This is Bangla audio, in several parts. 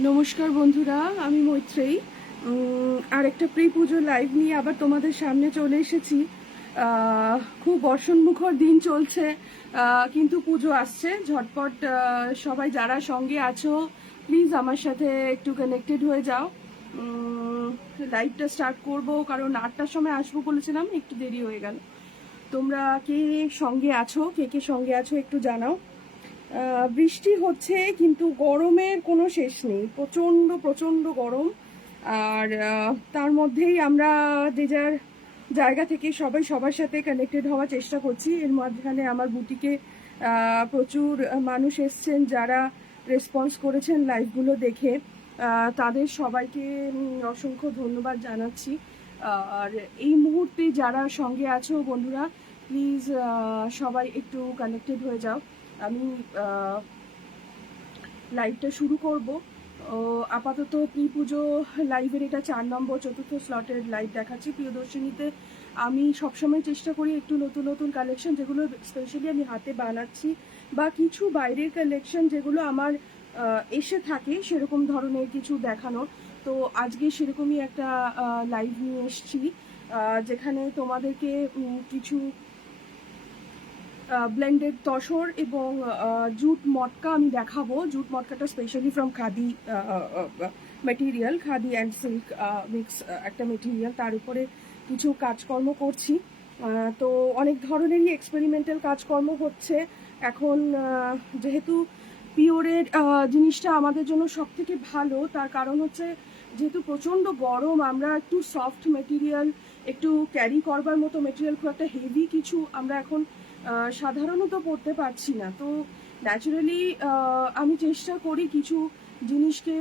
নমস্কার বন্ধুরা, আমি মৈত্রেয়ী। আর একটা প্রি পুজো লাইভ নিয়ে আবার তোমাদের সামনে চলে এসেছি। খুব বর্ষণমুখর দিন চলছে, কিন্তু পুজো আসছে ঝটপট। সবাই যারা সঙ্গে আছো প্লিজ আমার সাথে একটু কানেক্টেড হয়ে যাও। লাইভটা স্টার্ট করব, কারণ 8টার সময় আসবো বলেছিলাম, একটু দেরি হয়ে গেল। তোমরা কে সঙ্গে আছো, কে সঙ্গে আছো একটু জানাও। বৃষ্টি হচ্ছে কিন্তু গরমের কোনো শেষ নেই, প্রচণ্ড প্রচণ্ড গরম। আর তার মধ্যেই আমরা যে যার জায়গা থেকে সবাই সবার সাথে কানেক্টেড হওয়ার চেষ্টা করছি। এর মাঝখানে আমার বুটিকে প্রচুর মানুষ এসছেন যারা রেসপন্স করেছেন লাইভগুলো দেখে। তাদের সবাইকে অসংখ্য ধন্যবাদ জানাচ্ছি। আর এই মুহূর্তে যারা সঙ্গে আছো বন্ধুরা, প্লিজ সবাই একটু কানেক্টেড হয়ে যাও। আমি লাইভটা শুরু করব। আপাতত প্রি পুজো লাইভের এটা 4 নম্বর চতুর্থ স্লটের লাইভ দেখাচ্ছি। প্রিয়দর্শিনীতে আমি সবসময় চেষ্টা করি একটু নতুন নতুন কালেকশন, যেগুলো স্পেশালি আমি হাতে বানাচ্ছি, বা কিছু বাইরের কালেকশন যেগুলো আমার এসে থাকে সেরকম ধরনের কিছু দেখানোর। তো আজকে সেরকমই একটা লাইভ নিয়ে এসছি, যেখানে তোমাদেরকে কিছু ব্লেন্ডেড তসর এবং জুট মটকা আমি দেখাবো। জুট মটকাটা specially from khadi material, khadi and silk mix একটা মেটেরিয়াল, তার উপরে কিছু কাজকর্ম করছি। তো অনেক ধরনেরই এক্সপেরিমেন্টাল কাজকর্ম হচ্ছে এখন। যেহেতু পিওরের জিনিসটা আমাদের জন্য সব থেকে ভালো, তার কারণ হচ্ছে যেহেতু প্রচণ্ড গরম, আমরা একটু সফট মেটেরিয়াল, একটু ক্যারি করবার মতো মেটেরিয়াল, খুব একটা হেভি কিছু আমরা এখন সাধারণত পড়তে পারছি না। তো ন্যাচারালি আমি চেষ্টা করি কিছু জিনিসকে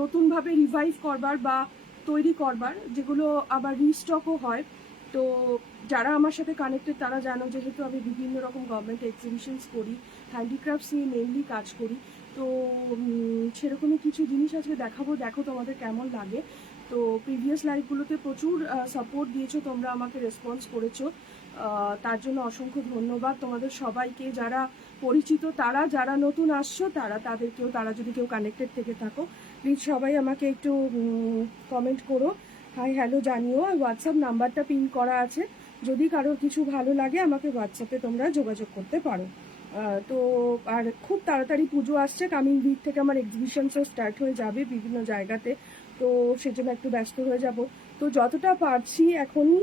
নতুনভাবে রিভাইভ করবার বা তৈরি করবার, যেগুলো আবার রিস্টকও হয়। তো যারা আমার সাথে কানেক্টেড তারা জানো, যেহেতু আমি বিভিন্ন রকম গভর্নমেন্ট এক্সিবিশনস করি, হ্যান্ডিক্রাফটস নিয়ে মেনলি কাজ করি। তো সেরকমই কিছু জিনিস আজকে দেখাবো, দেখো তোমাদের কেমন লাগে। তো প্রিভিয়াস লাইভগুলোতে প্রচুর সাপোর্ট দিয়েছো তোমরা, আমাকে রেসপন্স করেছো, তার জন্য অসংখ্য ধন্যবাদ তোমাদের সবাইকে। যারা পরিচিত তারা, যারা নতুন আসছো তাদেরকেও, তারা যদি কেউ কানেক্টেড থেকে থাকো প্লিজ সবাই আমাকে একটু কমেন্ট করো, হাই হ্যালো জানিও। আর হোয়াটসঅ্যাপ নাম্বারটা পিন করা আছে, যদি কারোর কিছু ভালো লাগে আমাকে হোয়াটসঅ্যাপে তোমরা যোগাযোগ করতে পারো। তো আর খুব তাড়াতাড়ি পুজো আসছে, কামিং উইক থেকে আমার এক্সিবিশনসও স্টার্ট হয়ে যাবে বিভিন্ন জায়গাতে। তো সেজন্য একটু ব্যস্ত হয়ে যাব। তো যতটা পারছি এখনই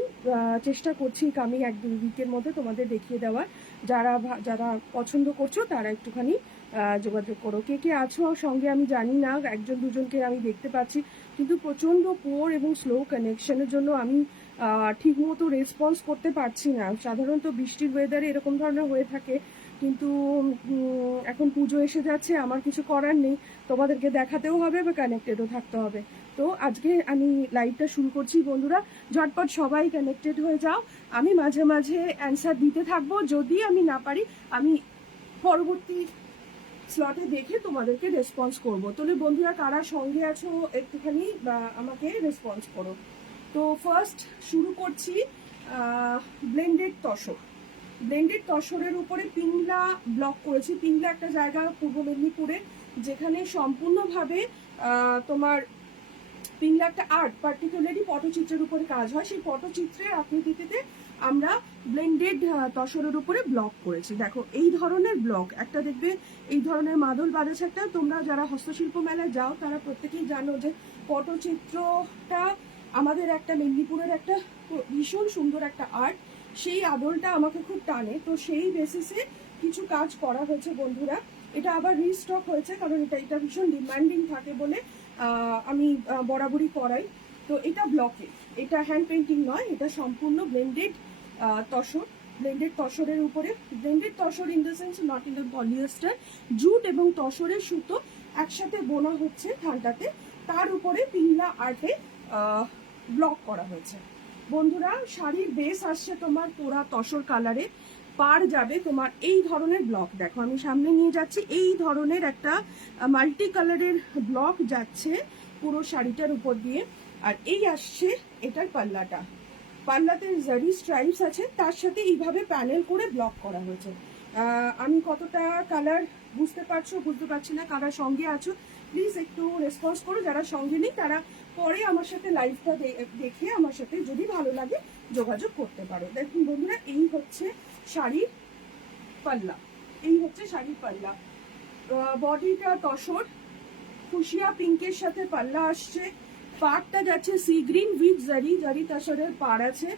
চেষ্টা করছি কামিং 1-2 উইকের মধ্যে তোমাদের দেখিয়ে দেওয়ার। যারা যারা পছন্দ করছো তারা একটুখানি যোগাযোগ করো। কে আছো সঙ্গে আমি জানি না, একজন দুজনকে আমি দেখতে পাচ্ছি, কিন্তু প্রচণ্ড পোর এবং স্লো কানেকশনের জন্য আমি ঠিক মতো রেসপন্স করতে পারছি না। সাধারণত বৃষ্টির ওয়েদারে এরকম ধরনের হয়ে থাকে, কিন্তু এখন পুজো এসে যাচ্ছে, আমার কিছু করার নেই, তোমাদেরকে দেখাতেও হবে বা কানেক্টেডও থাকতে হবে। তো আজকে আমি লাইভটা শুরু করছি বন্ধুরা, ঝটপট সবাই কানেক্টেড হয়ে যাও। আমি মাঝে মাঝে অ্যান্সার দিতে থাকবো, যদি আমি না পারি আমি পরবর্তী স্লটে দেখে তোমাদেরকে রেসপন্স করব। তাহলে বন্ধুরা কারা সঙ্গে আছো একটুখানি আমাকে রেসপন্স করো। তো ফার্স্ট শুরু করছি ব্লেন্ডেড তসর। ব্লেন্ডেড তসরের উপরে পিংলা ব্লক করেছি। পিংলা একটা জায়গা পূর্ব মেদিনীপুরে, যেখানে সম্পূর্ণভাবে তোমার পিংলা একটা আর্ট, পার্টিকুলারলি পটচিত্রের উপরে কাজ হয়। সেই পটচিত্রের আকৃতিতে আমরা ব্লেন্ডেড তসরের উপরে ব্লক করেছি। দেখো এই ধরনের ব্লক একটা দেখবে, এই ধরনের মাদল বাজাচ্ছে একটা। তোমরা যারা হস্তশিল্প মেলায় যাও তারা প্রত্যেকেই জানো যে পটচিত্রটা আমাদের একটা মেদিনীপুরের একটা ভীষণ সুন্দর একটা আর্ট। সেই আদলটা আমাকে খুব টানে, তো সেই বেসিসে কিছু কাজ করা হয়েছে বন্ধুরা। এটা আবার রিস্টক হয়েছে, কারণ এটা ভীষণ ডিমান্ডিং থাকে বলে আমি বরাবরই করাই। তো এটা ব্লকে, এটা হ্যান্ড পেন্টিং নয়, এটা সম্পূর্ণ ব্লেন্ডেড তসর। ব্লেন্ডেড তসরের উপরে, blended tussar in the sense not in the polyester, jute এবং তসরের সুতো একসাথে বোনা হচ্ছে থানটাতে, তার উপরে পিংলা আর্টে ব্লক করা হয়েছে বন্ধুরা। শাড়ির বেস আসছে তোমার পোড়া তসর কালারে, পার যাবে তোমার এই ধরনের ব্লক। দেখো আমি সামনে নিয়ে যাচ্ছি, এই ধরনের একটা মাল্টি কালারের ব্লক যাচ্ছে পুরো শাড়িটার উপর দিয়ে। আর এই আসছে এটার পাল্লাটা, পাল্লাতে জারি স্ট্রাইপস আছে, তার সাথে এইভাবে প্যানেল করে ব্লক করা হয়েছে। আমি কতটা কালার বুঝতে পারছো বুঝতে পারছি না, কারা সঙ্গে আছো প্লিজ একটু রেসপন্স করো। যারা সঙ্গে নেই তারা পরে আমার সাথে লাইভটা দেখে আমার সাথে যদি ভালো লাগে যোগাযোগ করতে পারো। দেখুন বন্ধুরা, এই হচ্ছে শাড়ির পাল্লা, এই হচ্ছে শাড়ির পাল্লা। বডিটা তসর ফুসিয়া পিঙ্কের সাথে পাল্লা আসছে, পাড়টা যাচ্ছে সি গ্রিন উইথ জারি, জারি তসরের পাড় আছে,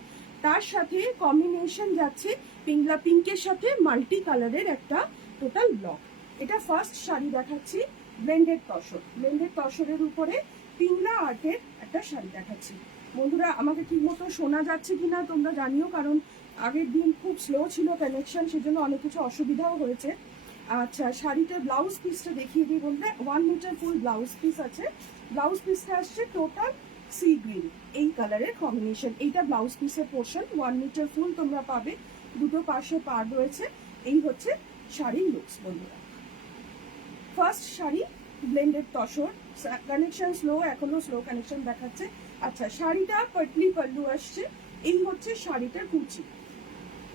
তার সাথে কম্বিনেশন যাচ্ছে পিংলা পিঙ্কের সাথে মাল্টি কালারের একটা টোটাল ব্লক। এটা ফার্স্ট শাড়ি দেখাচ্ছি, ব্লেন্ডেড তসর, ব্লেন্ডেড তসরের উপরে পিংলা আর্টের একটা শাড়ি দেখাচ্ছি। বন্ধুরা আমাকে ঠিক মতো শোনা যাচ্ছে কিনা তোমরা জানিও, কারণ আগের দিন খুব স্লো ছিল কানেকশন, সেজন্য অনেক কিছু অসুবিধাও হয়েছে। আচ্ছা, শাড়িটার ব্লাউজ পিসটা দেখিয়ে দিই বন্ধুরা। 1 মিটার ফুল ব্লাউজ পিস আছে, ব্লাউজ পিসটা আসছে টোটাল সি গ্রিন এই কালারের কম্বিনেশন। এইটা ব্লাউজ পিসের পোর্শন, 1 মিটার ফুল তোমরা পাবে, দুটো পাশে পাড় রয়েছে। এই হচ্ছে শাড়ির লুকস বন্ধুরা। First sari blended tussar, connection slow, এখনো স্লো কানেকশন দেখাচ্ছে। আচ্ছা, শাড়িটা পাটলি পাল্লু আসছে, এই হচ্ছে শাড়িটার কুচি,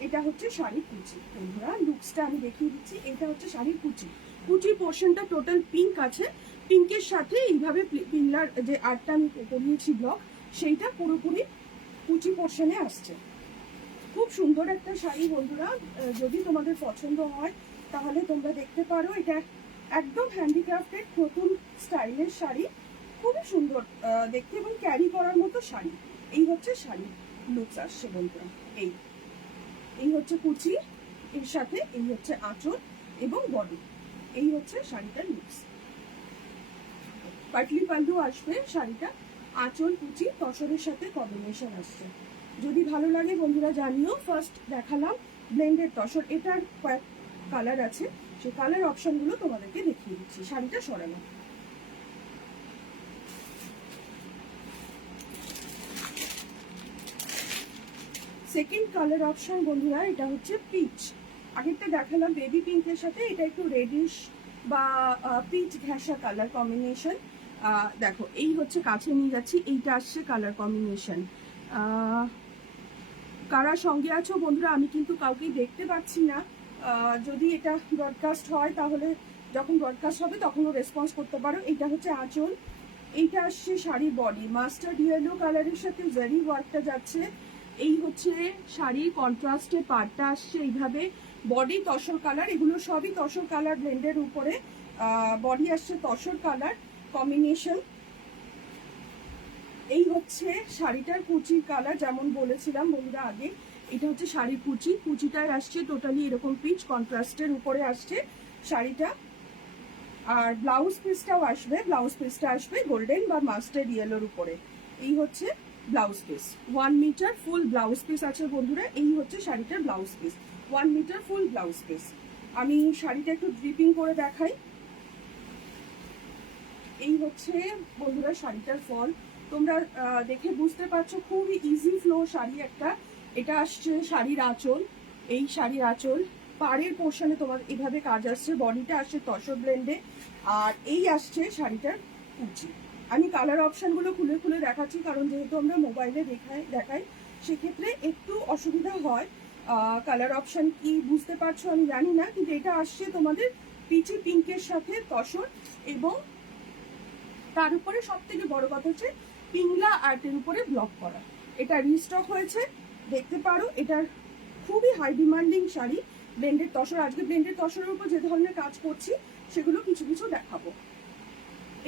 এটা হচ্ছে শাড়ির কুচি। বন্ধুরা লুকসটা আমি দেখিয়ে দিচ্ছি, এটা হচ্ছে শাড়ির কুচি। কুচি পোর্শনটা টোটাল পিঙ্ক আছে, পিঙ্কের সাথে এইভাবে পিংলার যে আর্টটা আমি করিয়েছি ব্লক, সেইটা পুরোপুরি কুচি পোর্শনে আসছে। খুব সুন্দর একটা শাড়ি বন্ধুরা, যদি তোমাদের পছন্দ হয় তাহলে তোমরা দেখতে পারো। এটা একদম হ্যান্ডিক্রাফটেড নতুন স্টাইলের শাড়ি, খুবই সুন্দর দেখতে এবং ক্যারি করার মতো শাড়ি। এই হচ্ছে শাড়ির লুকস আসছে বন্ধুরা। এই হচ্ছে কুচি, এর সাথে এই হচ্ছে আঁচল এবং বডি, এই হচ্ছে শাড়িটার লুকস। পাটলি পাল্লু আসবে শাড়িটা, আঁচল কুচি তসরের সাথে কম্বিনেশন আসছে। যদি ভালো লাগে বন্ধুরা জানিও। ফার্স্ট দেখালাম ব্লেন্ডেড তসর, এটার কয়েক কালার আছে, সেই কালার অপশনগুলো তোমাদেরকে দেখিয়ে দিচ্ছি। শাড়িটা সরানো, সেকেন্ড কালার অপশন বন্ধুরা, এটা হচ্ছে পিচ। আগেরটা দেখালাম বেবি পিঙ্কের সাথে, এটা একটু রেডিশ বা পিচ ঘেঁষা কালার কম্বিনেশন। দেখো এই হচ্ছে, কাছে নিয়ে যাচ্ছি, এইটা আসছে কালার কম্বিনেশন। কারা সঙ্গে আছো বন্ধুরা আমি কিন্তু কাউকেই দেখতে পাচ্ছি না। যদি এটা ব্রডকাস্ট হয় তাহলে যখন ব্রডকাস্ট হবে তখনও রেসপন্স করতে পারো। এইটা হচ্ছে আঁচল, এইটা আসছে শাড়ির বডি, মাস্টার্ড ইয়েলো কালারের সাথে জেরি ওয়ার্কটা যাচ্ছে। এই হচ্ছে শাড়ির কন্ট্রাস্টে পাড়টা আসছে এইভাবে, বডি তসর কালার, এগুলো সবই তসর কালার ব্লেন্ডের উপরে। বডি আসছে তসর কালার কম্বিনেশন। এই হচ্ছে শাড়িটার কুচির কালার, যেমন বলেছিলাম বন্ধুরা আগে, এটা হচ্ছে শাড়ির কুচি, কুচিটায় আসছে টোটালি এরকম পিচ কন্ট্রাস্টের উপরে আসছে শাড়িটা। আর ব্লাউজ পিসটাও আসবে, ব্লাউজ পিসটা আসবে গোল্ডেন বা মাস্টার্ড ইয়েলোর উপরে। এই হচ্ছে ব্লাউজ পিস, 1 মিটার ফুল ব্লাউজ পিস আছে বন্ধুরা। এই হচ্ছে শাড়িটার ব্লাউজ পিস, 1 মিটার ফুল ব্লাউজ পিস। আমি শাড়িটা একটু ড্রিপিং করে দেখাই। এই হচ্ছে বন্ধুরা শাড়িটার ফল, তোমরা দেখে বুঝতে পারছো খুবই ইজি ফ্লো শাড়ি একটা। এটা আসছে শাড়ির আঁচল, এই শাড়ির আঁচল, পাড়ের পোর্শনে তোমার এভাবে কাজ আসছে, বডিটা আসছে তসর ব্লেন্ডে, আর এই আসছে শাড়িটার কুচি। আমি কালার অপশনগুলো খুলে খুলে দেখাচ্ছি, কারণ যেহেতু আমরা মোবাইলে দেখাই সেক্ষেত্রে একটু অসুবিধা হয়। কালার অপশন কি বুঝতে পারছো আমি জানি না, কিন্তু এটা আসছে তোমাদের পিচি পিঙ্কের সাথে তসর, এবং তার উপরে সব থেকে বড় কথা হচ্ছে পিংলা আর্টের উপরে ব্লক করা। এটা রিস্টক হয়েছে, দেখতে পারো। এটার খুবই high demanding sari, blended tussar. আজকে ব্লেন্ডেড তসরের উপর যে ধরনের কাজ করছি সেগুলো কিছু কিছু দেখাবো।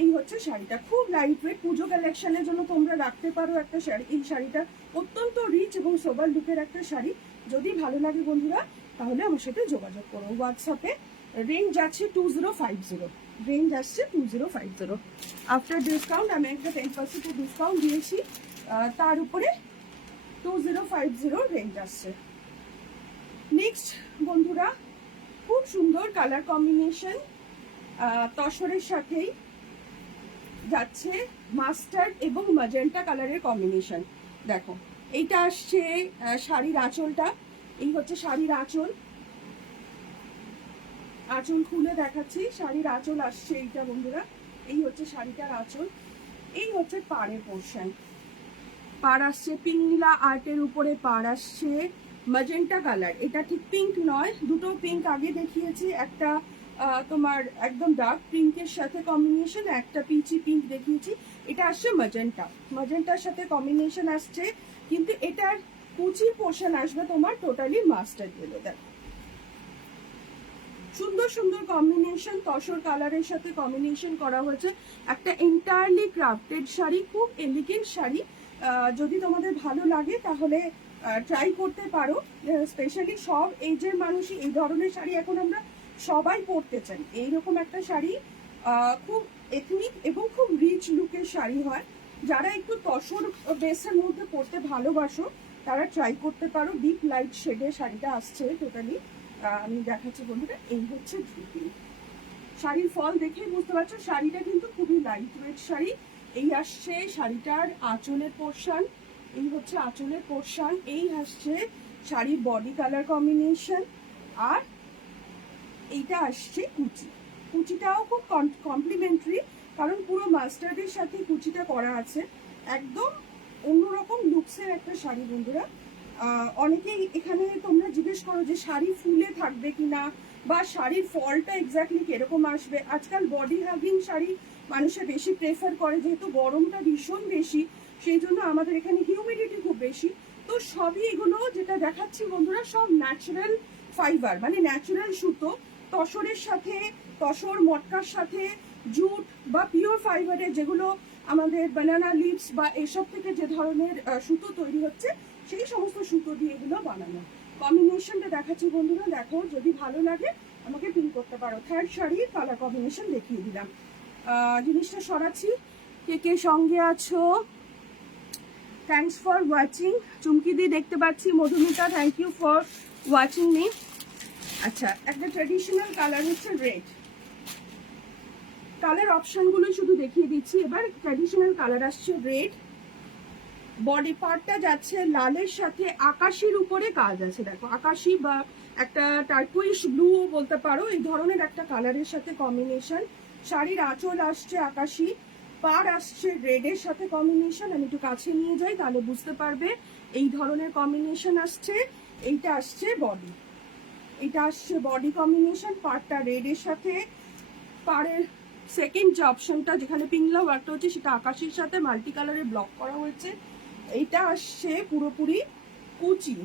এই হচ্ছে শাড়িটা, খুব লাইট ওয়েট, পুজো কালেকশনের জন্য তোমরা রাখতে পারো একটা শাড়ি। এই শাড়িটা অত্যন্ত রিচ এবং সোবার লুকের একটা শাড়ি। যদি ভালো লাগে বন্ধুরা তাহলে আমার সাথে যোগাযোগ করো হোয়াটসঅ্যাপে। রেঞ্জ আছে 2050, রেঞ্জ আসছে 2050। আফটার ডিসকাউন্ট আমি একটা 10% ডিসকাউন্ট দিয়েছি, তার উপরে 2050 রেঞ্জ আসছে। নেক্সট বন্ধুরা, খুব সুন্দর কালার কম্বিনেশন, তসরের সাথেই যাচ্ছে মাস্টার্ড এবং ম্যাজেন্টা কালারের কম্বিনেশন। দেখো এইটা আসছে শাড়ির আঁচলটা, এই হচ্ছে শাড়ির আঁচল, আঁচল খুলে দেখাচ্ছি। শাড়ির আঁচল আসছে এইটা বন্ধুরা, এই হচ্ছে শাড়িটার আঁচল। এই হচ্ছে পাড়ের পোর্শন, পাড় আসছে পিংলা আর্টের উপরে, পাড় আসছে ম্যাজেন্টা কালার। এটা ঠিক পিঙ্ক নয়, দুটো পিঙ্ক আগে দেখিয়েছি, একটা তোমার একদম ডার্ক পিঙ্কের সাথে কম্বিনেশন, একটা পিচি পিঙ্ক দেখিয়েছি, এটা আসছে ম্যাজেন্টার সাথে কম্বিনেশন আসছে, কিন্তু এটার কুচির পোর্শন আসবে তোমার টোটালি মাস্টার্ড ইয়েলো। দেখ সুন্দর সুন্দর কম্বিনেশন, তসর কালারের সাথে কম্বিনেশন করা হয়েছে, একটা এন্টায়ারলি ক্রাফটেড শাড়ি, খুব এলিগেন্ট শাড়ি। যদি তোমাদের ভালো লাগে তাহলে ট্রাই করতে পারো। স্পেশালি সব এজের মানুষই এই ধরনের শাড়ি এখন আমরা সবাই পরতে চাই। এইরকম একটা শাড়ি খুব এথনিক এবং খুব রিচ লুকের শাড়ি হয়। যারা একটু তসর বেসের মধ্যে পরতে ভালোবাসো তারা ট্রাই করতে পারো। ডিপ লাইট শেডের শাড়িটা আসছে টোটালি। আমি দেখাচ্ছি বন্ধুরা, এই হচ্ছে ধুতি। শাড়ির ফল দেখেই বুঝতে পারছো শাড়িটা কিন্তু খুবই লাইট ওয়েট শাড়ি। এই আসছে শাড়িটার আঁচলের পোর্শন, এই হচ্ছে আঁচলের পোর্শন, এই আসছে শাড়ির বডি কালার কম্বিনেশন, আর এইটা আসছে কুচি। কুচিটাও খুব কমপ্লিমেন্টারি, কারণ পুরো মাস্টার্ডের সাথে কুচিটা করা আছে। একদম অন্যরকম লুকসের একটা শাড়ি বন্ধুরা। অনেকেই এখানে তোমরা জিজ্ঞেস করো যে শাড়ি ফুলে থাকবে কিনা বা শাড়ির ফলটা এক্স্যাক্টলি কিরকম আসবে। আজকাল বডি হাগিং শাড়ি মানুষে বেশি প্রেফার করে, যেহেতু গরমটা ভীষণ বেশি, সেই জন্য আমাদের এখানে হিউমিডিটি খুব বেশি। তো সবই এগুলো যেটা দেখাচ্ছি বন্ধুরা সব ন্যাচারাল ফাইবার, মানে ন্যাচারাল সুতো, তসরের সাথে, তসর মটকার সাথে, জুট বা পিওর ফাইবারের যেগুলো আমাদের বানানা লিভস বা এসব থেকে যে ধরনের সুতো তৈরি হচ্ছে সেই সমস্ত সুতো দিয়ে এগুলো বানানো। কম্বিনেশনটা দেখাচ্ছি বন্ধুরা, দেখো যদি ভালো লাগে আমাকে পিন করতে পারো। থার্ড শাড়ির কালার কম্বিনেশন দেখিয়ে দিলাম। জিনিসটা সরাচ্ছি। কে কে সঙ্গে আছো থ্যাংকস ফর ওয়াচিং। চুমকি দিয়ে দেখতে পাচ্ছি, Madhumita thank you for watching me. আচ্ছা, একটা ট্র্যাডিশনাল কালার হচ্ছে রেড। কালার অপশনগুলো শুধু দেখিয়ে দিচ্ছি। এবার ট্র্যাডিশনাল কালার আসছে রেড, বডি পার্টটা যাচ্ছে লালের সাথে আকাশির উপরে কাজ আছে, দেখো আকাশি বা একটা টার্কুইশ ব্লু বলতে পারো, এই ধরনের একটা কালারের সাথে কম্বিনেশন। শাড়ির আঁচল আসছে আকাশি, পার আসছে রেডের সাথে কম্বিনেশন। আমি একটু কাছে নিয়ে যাই তাহলে বুঝতে পারবে, এই ধরনের কম্বিনেশন আসছে। এইটা আসছে বডি, এটা আসছে বডি কম্বিনেশন, পার্টটা রেডের সাথে, পাড়ের সেকেন্ড যে অপশনটা যেখানে পিংলা ওয়ার্কটা হচ্ছে সেটা আকাশের সাথে মাল্টি কালারে ব্লক করা হয়েছে। এইটা আসছে পুরোপুরি কুচি,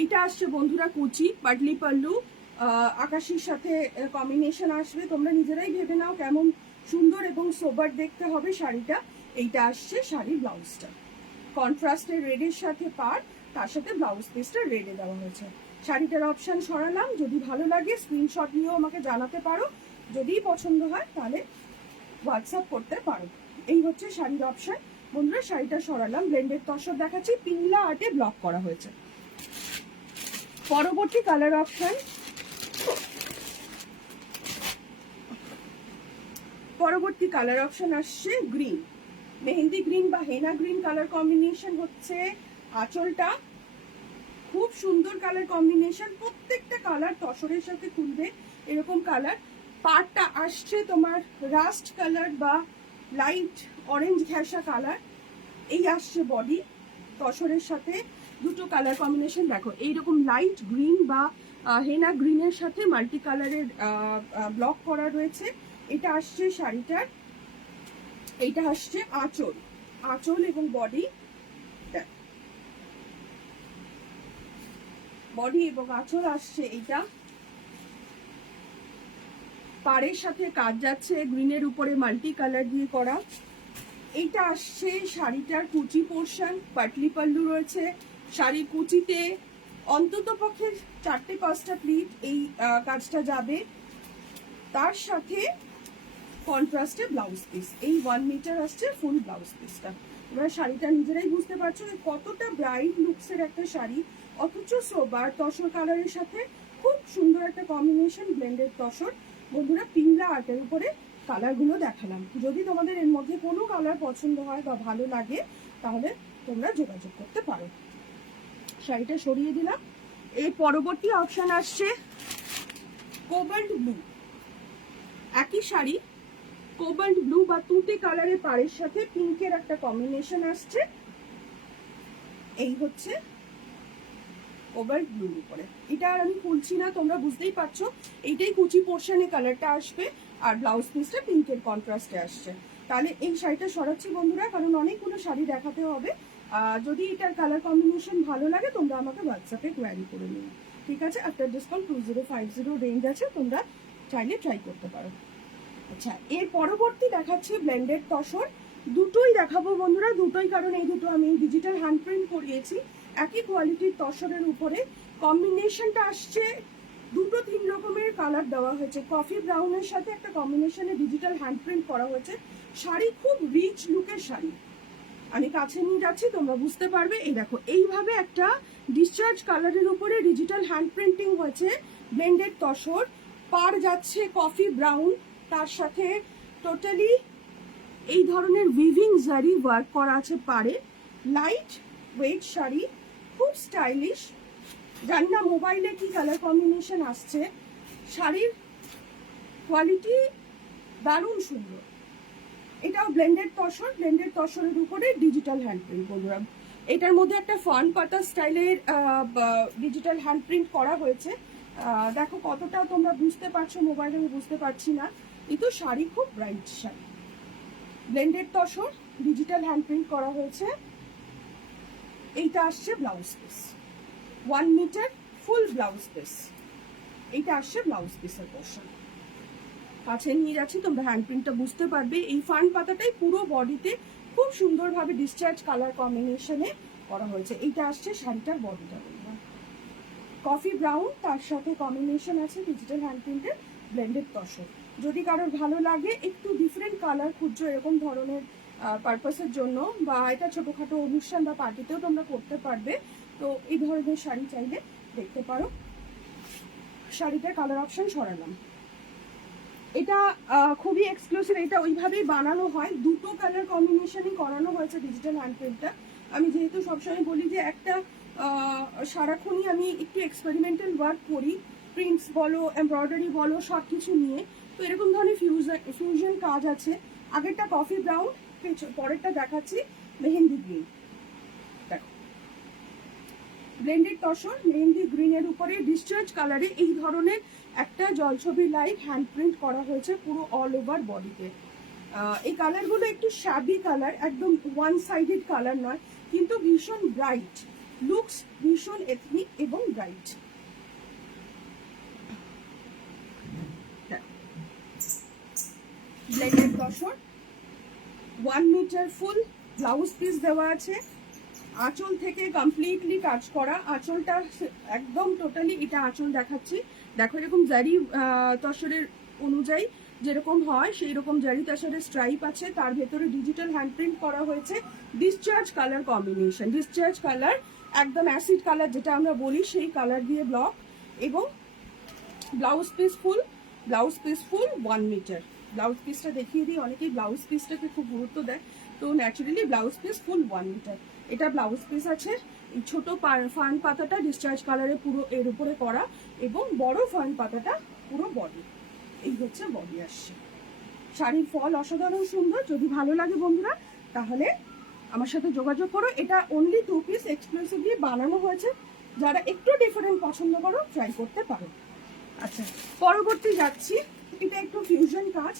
এইটা আসছে বন্ধুরা কুচি, পাটলি পাল্লু আকাশের সাথে কম্বিনেশন আসবে। তোমরা নিজেরাই ভেবে নাও কেমন সুন্দর এবং সোবার দেখতে হবে শাড়িটা। এইটা আসছে শাড়ির ব্লাউজটা, কন্ট্রাস্টের রেডের সাথে পার, তার সাথে ব্লাউজ পিসটা রেডে দেওয়া হয়েছে। শাড়িটার অপশন সরালাম, যদি ভালো লাগে স্ক্রিনশট নিয়েও আমাকে জানাতে পারো, যদি পছন্দ হয় তাহলে হোয়াটসঅ্যাপ করতে পারো। এই হচ্ছে শাড়ির অপশন বন্ধুরা। শাড়িটা সরালাম, ব্লেন্ডেড তসর দেখাচ্ছি, পিংলা আর্টে ব্লক করা হয়েছে। পরবর্তী কালার অপশন, পরবর্তী কালার অপশন আসছে গ্রিন, মেহেন্দি গ্রিন বা হেনা গ্রিন কালার কম্বিনেশন হচ্ছে আঁচলটা। খুব সুন্দর কালার কম্বিনেশন, প্রত্যেকটা কালার তসরের সাথে খুলবে এরকম কালার। পাড়টা আসছে তোমার রাস্ট কালার বা লাইট অরেঞ্জ ঘেঁষা কালার। এই আসছে বডি তসরের সাথে দুটো কালার কম্বিনেশন, দেখো এইরকম লাইট গ্রিন বা হেনা গ্রিনের সাথে মাল্টি কালারের ব্লক করা রয়েছে। এটা আসছে শাড়িটার, এইটা আসছে আঁচল, আঁচল এবং বডি, বডি এবং আঁচল আসছে এইটা। পাড়ের সাথে কাজ যাচ্ছে গ্রিনের উপরে মাল্টি কালার দিয়ে করা। এইটা আসছে শাড়িটার কুচি পোর্শন, পাটলি পাল্লু রয়েছে। শাড়ি কুচিতে অন্তত পক্ষে 4-5টা প্লিট এই কাজটা যাবে, তার সাথে কন্ট্রাস্টে ব্লাউজ পিস, এই 1 মিটার আসছে ফুল ব্লাউজ পিসটা। এবার শাড়িটা নিজেরাই বুঝতে পারছো কতটা ব্রাইট লুকসের একটা শাড়ি, অথচ সোবার তসর কালারের সাথে খুব সুন্দর একটা কম্বিনেশন ব্লেন্ডেড তসর। বন্ধুরা পিংলা আর্টের উপরে কালারগুলো দেখালাম, যদি তোমাদের এর মধ্যে কোনো কালার পছন্দ হয় বা ভালো লাগে তাহলে তোমরা যোগাযোগ করতে পারো। শাড়িটা সরিয়ে দিলাম। এর পরবর্তী অপশন আসছে কোবাল্ট ব্লু, একই শাড়ি কোবাল্ট ব্লু বা তুতে কালারের পাড়ের সাথে পিঙ্কের একটা কম্বিনেশন আসছে। এই হচ্ছে ওভার ব্লুর উপরে। এটা আর আমি খুলছি না, তোমরা বুঝতেই পারছো এইটাই কুচি পোর্শনে কালারটা আসবে আর ব্লাউজ পিসটা পিঙ্কের কন্ট্রাস্টে আসছে। তাহলে এই শাড়িটা সরাচ্ছি বন্ধুরা, কারণ অনেকগুলো শাড়ি দেখাতে হবে। যদি এটার কালার কম্বিনেশন ভালো লাগে তোমরা আমাকে হোয়াটসঅ্যাপে কোয়ারি করে নিও, ঠিক আছে? আফটার ডিসকাউন্ট 2050 রেঞ্জ আছে, তোমরা চাইলে ট্রাই করতে পারো। আচ্ছা, এর পরবর্তী দেখাচ্ছি ব্লেন্ডেড তসর। দুটোই দেখাবো বন্ধুরা, দুটোই, কারণ এই দুটো আমি ডিজিটাল হ্যান্ড প্রিন্ট করিয়েছি একই কোয়ালিটির তসরের উপরে। কম্বিনেশনটা আসছে দুটো 3 রকমের কালার দেওয়া হয়েছে। কফি ব্রাউনের সাথে একটা কম্বিনেশনে ডিজিটাল হ্যান্ড প্রিন্ট করা হয়েছে। শাড়ি খুব রিচ লুকের শাড়ি, আমি কাছে নিয়ে যাচ্ছি তোমরা বুঝতে পারবে। এই দেখো, এইভাবে একটা ডিসচার্জ কালারের উপরে ডিজিটাল হ্যান্ড প্রিন্টিং হয়েছে ব্লেন্ডেড তসর। পার যাচ্ছে কফি ব্রাউন, তার সাথে টোটালি এই ধরনের উইভিং জারি ওয়ার্ক করা আছে পারে। লাইট ওয়েট শাড়ি, খুব স্টাইলিশ। জানি না মোবাইলে কি কালার কম্বিনেশন আসছে, শাড়ির কোয়ালিটি দারুণ সুন্দর। এটাও ব্লেন্ডেড তসর, ব্লেন্ডেড তসরের উপরে ডিজিটাল হ্যান্ড প্রিন্ট বন্ধুরা। এটার মধ্যে একটা ফান পাতা স্টাইলের ডিজিটাল হ্যান্ড প্রিন্ট করা হয়েছে। দেখো কতটা তোমরা বুঝতে পারছো, মোবাইলে আমি বুঝতে পারছি না, কিন্তু শাড়ি খুব bright sari. Blended tussar, digital hand print করা হয়েছে। এইটা আসছে ব্লাউজ পিস, 1 মিটার ফুল ব্লাউজ পিস। এইটা আসছে ব্লাউজ পিসের পোর্শন। কাছে নিয়ে যাচ্ছি, তোমরা হ্যান্ড প্রিন্টটা বুঝতে পারবে। এই ফান পাতাটাই পুরো বডিতে খুব সুন্দরভাবে ডিসচার্জ কালার কম্বিনেশনে করা হয়েছে। এইটা আসছে শাড়িটার বডিটা, কফি ব্রাউন, তার সাথে কম্বিনেশন আছে ডিজিটাল হ্যান্ড প্রিন্টের ব্লেন্ডেড তসর। যদি কারোর ভালো লাগে একটু ডিফারেন্ট কালার খুঁজছো এরকম ধরনের পারপাসের জন্য, বা এটা ছোটোখাটো অনুষ্ঠান বা পার্টিতেও তোমরা করতে পারবে, তো এই ধরনের শাড়ি চাইলে দেখতে পারো। শাড়িটার কালার অপশন সরালাম। এটা খুবই এক্সক্লুসিভ, এটা ওইভাবেই বানানো হয়, দুটো কালার কম্বিনেশনই করানো হয়েছে ডিজিটাল হ্যান্ড প্রিন্টটা। আমি যেহেতু সবসময় বলি যে একটা সারাক্ষণই আমি একটু এক্সপেরিমেন্টাল ওয়ার্ক করি, প্রিন্টস বলো এমব্রয়ডারি বলো সব কিছু নিয়ে, তো এরকম ধরনের ফিউশন কাজ আছে। আগেরটা কফি ব্রাউন, পরেরটা দেখাচ্ছি মেহেন্দি গ্রিন। দেখো, ব্লেন্ডেড তসর মেহেন্দি গ্রিনের উপরে ডিসচার্জ কালারে এই ধরনের একটা জলছবি লাইক হ্যান্ড প্রিন্ট করা হয়েছে পুরো অল ওভার বডিতে। এই কালারগুলো একটু শ্যাবি কালার, একদম ওয়ান সাইডেড কালার নয়, কিন্তু ভীষণ ব্রাইট লুকস, ভীষণ এথনিক এবং ব্রাইট। ব্লেন্ডেড তসর, 1 মিটার ফুল ব্লাউজ পিস দেওয়া আছে। আঁচল থেকে কমপ্লিটলি কাজ করা, আঁচলটা একদম টোটালি, এটা আঁচল দেখাচ্ছি। দেখো এরকম জারি তসরের অনুযায়ী যেরকম হয় সেই রকম জারি তসরের স্ট্রাইপ আছে, তার ভেতরে ডিজিটাল হ্যান্ড প্রিন্ট করা হয়েছে discharge colour combination. Discharge colour একদম অ্যাসিড কালার যেটা আমরা বলি সেই কালার দিয়ে ব্লক, এবং blouse piece full, blouse piece full 1 metre. Blouse পিসটা দেখিয়ে দিই, অনেকেই ব্লাউজ পিসটাকে খুব গুরুত্ব দেয়, তো naturally blouse piece full 1 metre. এটা ব্লাউজ পিস আছে। এই ছোট ফান পাতাটা ডিসচার্জ কালারে পুরো এর উপরে করা, এবং বড় ফান পাতাটা পুরো বডি। এই হচ্ছে বডি আসছে। শাড়ির ফল অসাধারণ সুন্দর। যদি ভালো লাগে বন্ধুরা তাহলে আমার সাথে যোগাযোগ করো। এটা অনলি 2 পিস এক্সক্লুসিভলি বানানো হয়েছে, যারা একটু ডিফারেন্ট পছন্দ করো ট্রাই করতে পারো। আচ্ছা, পরবর্তী যাচ্ছি। এটা একটু ফিউশন কাজ,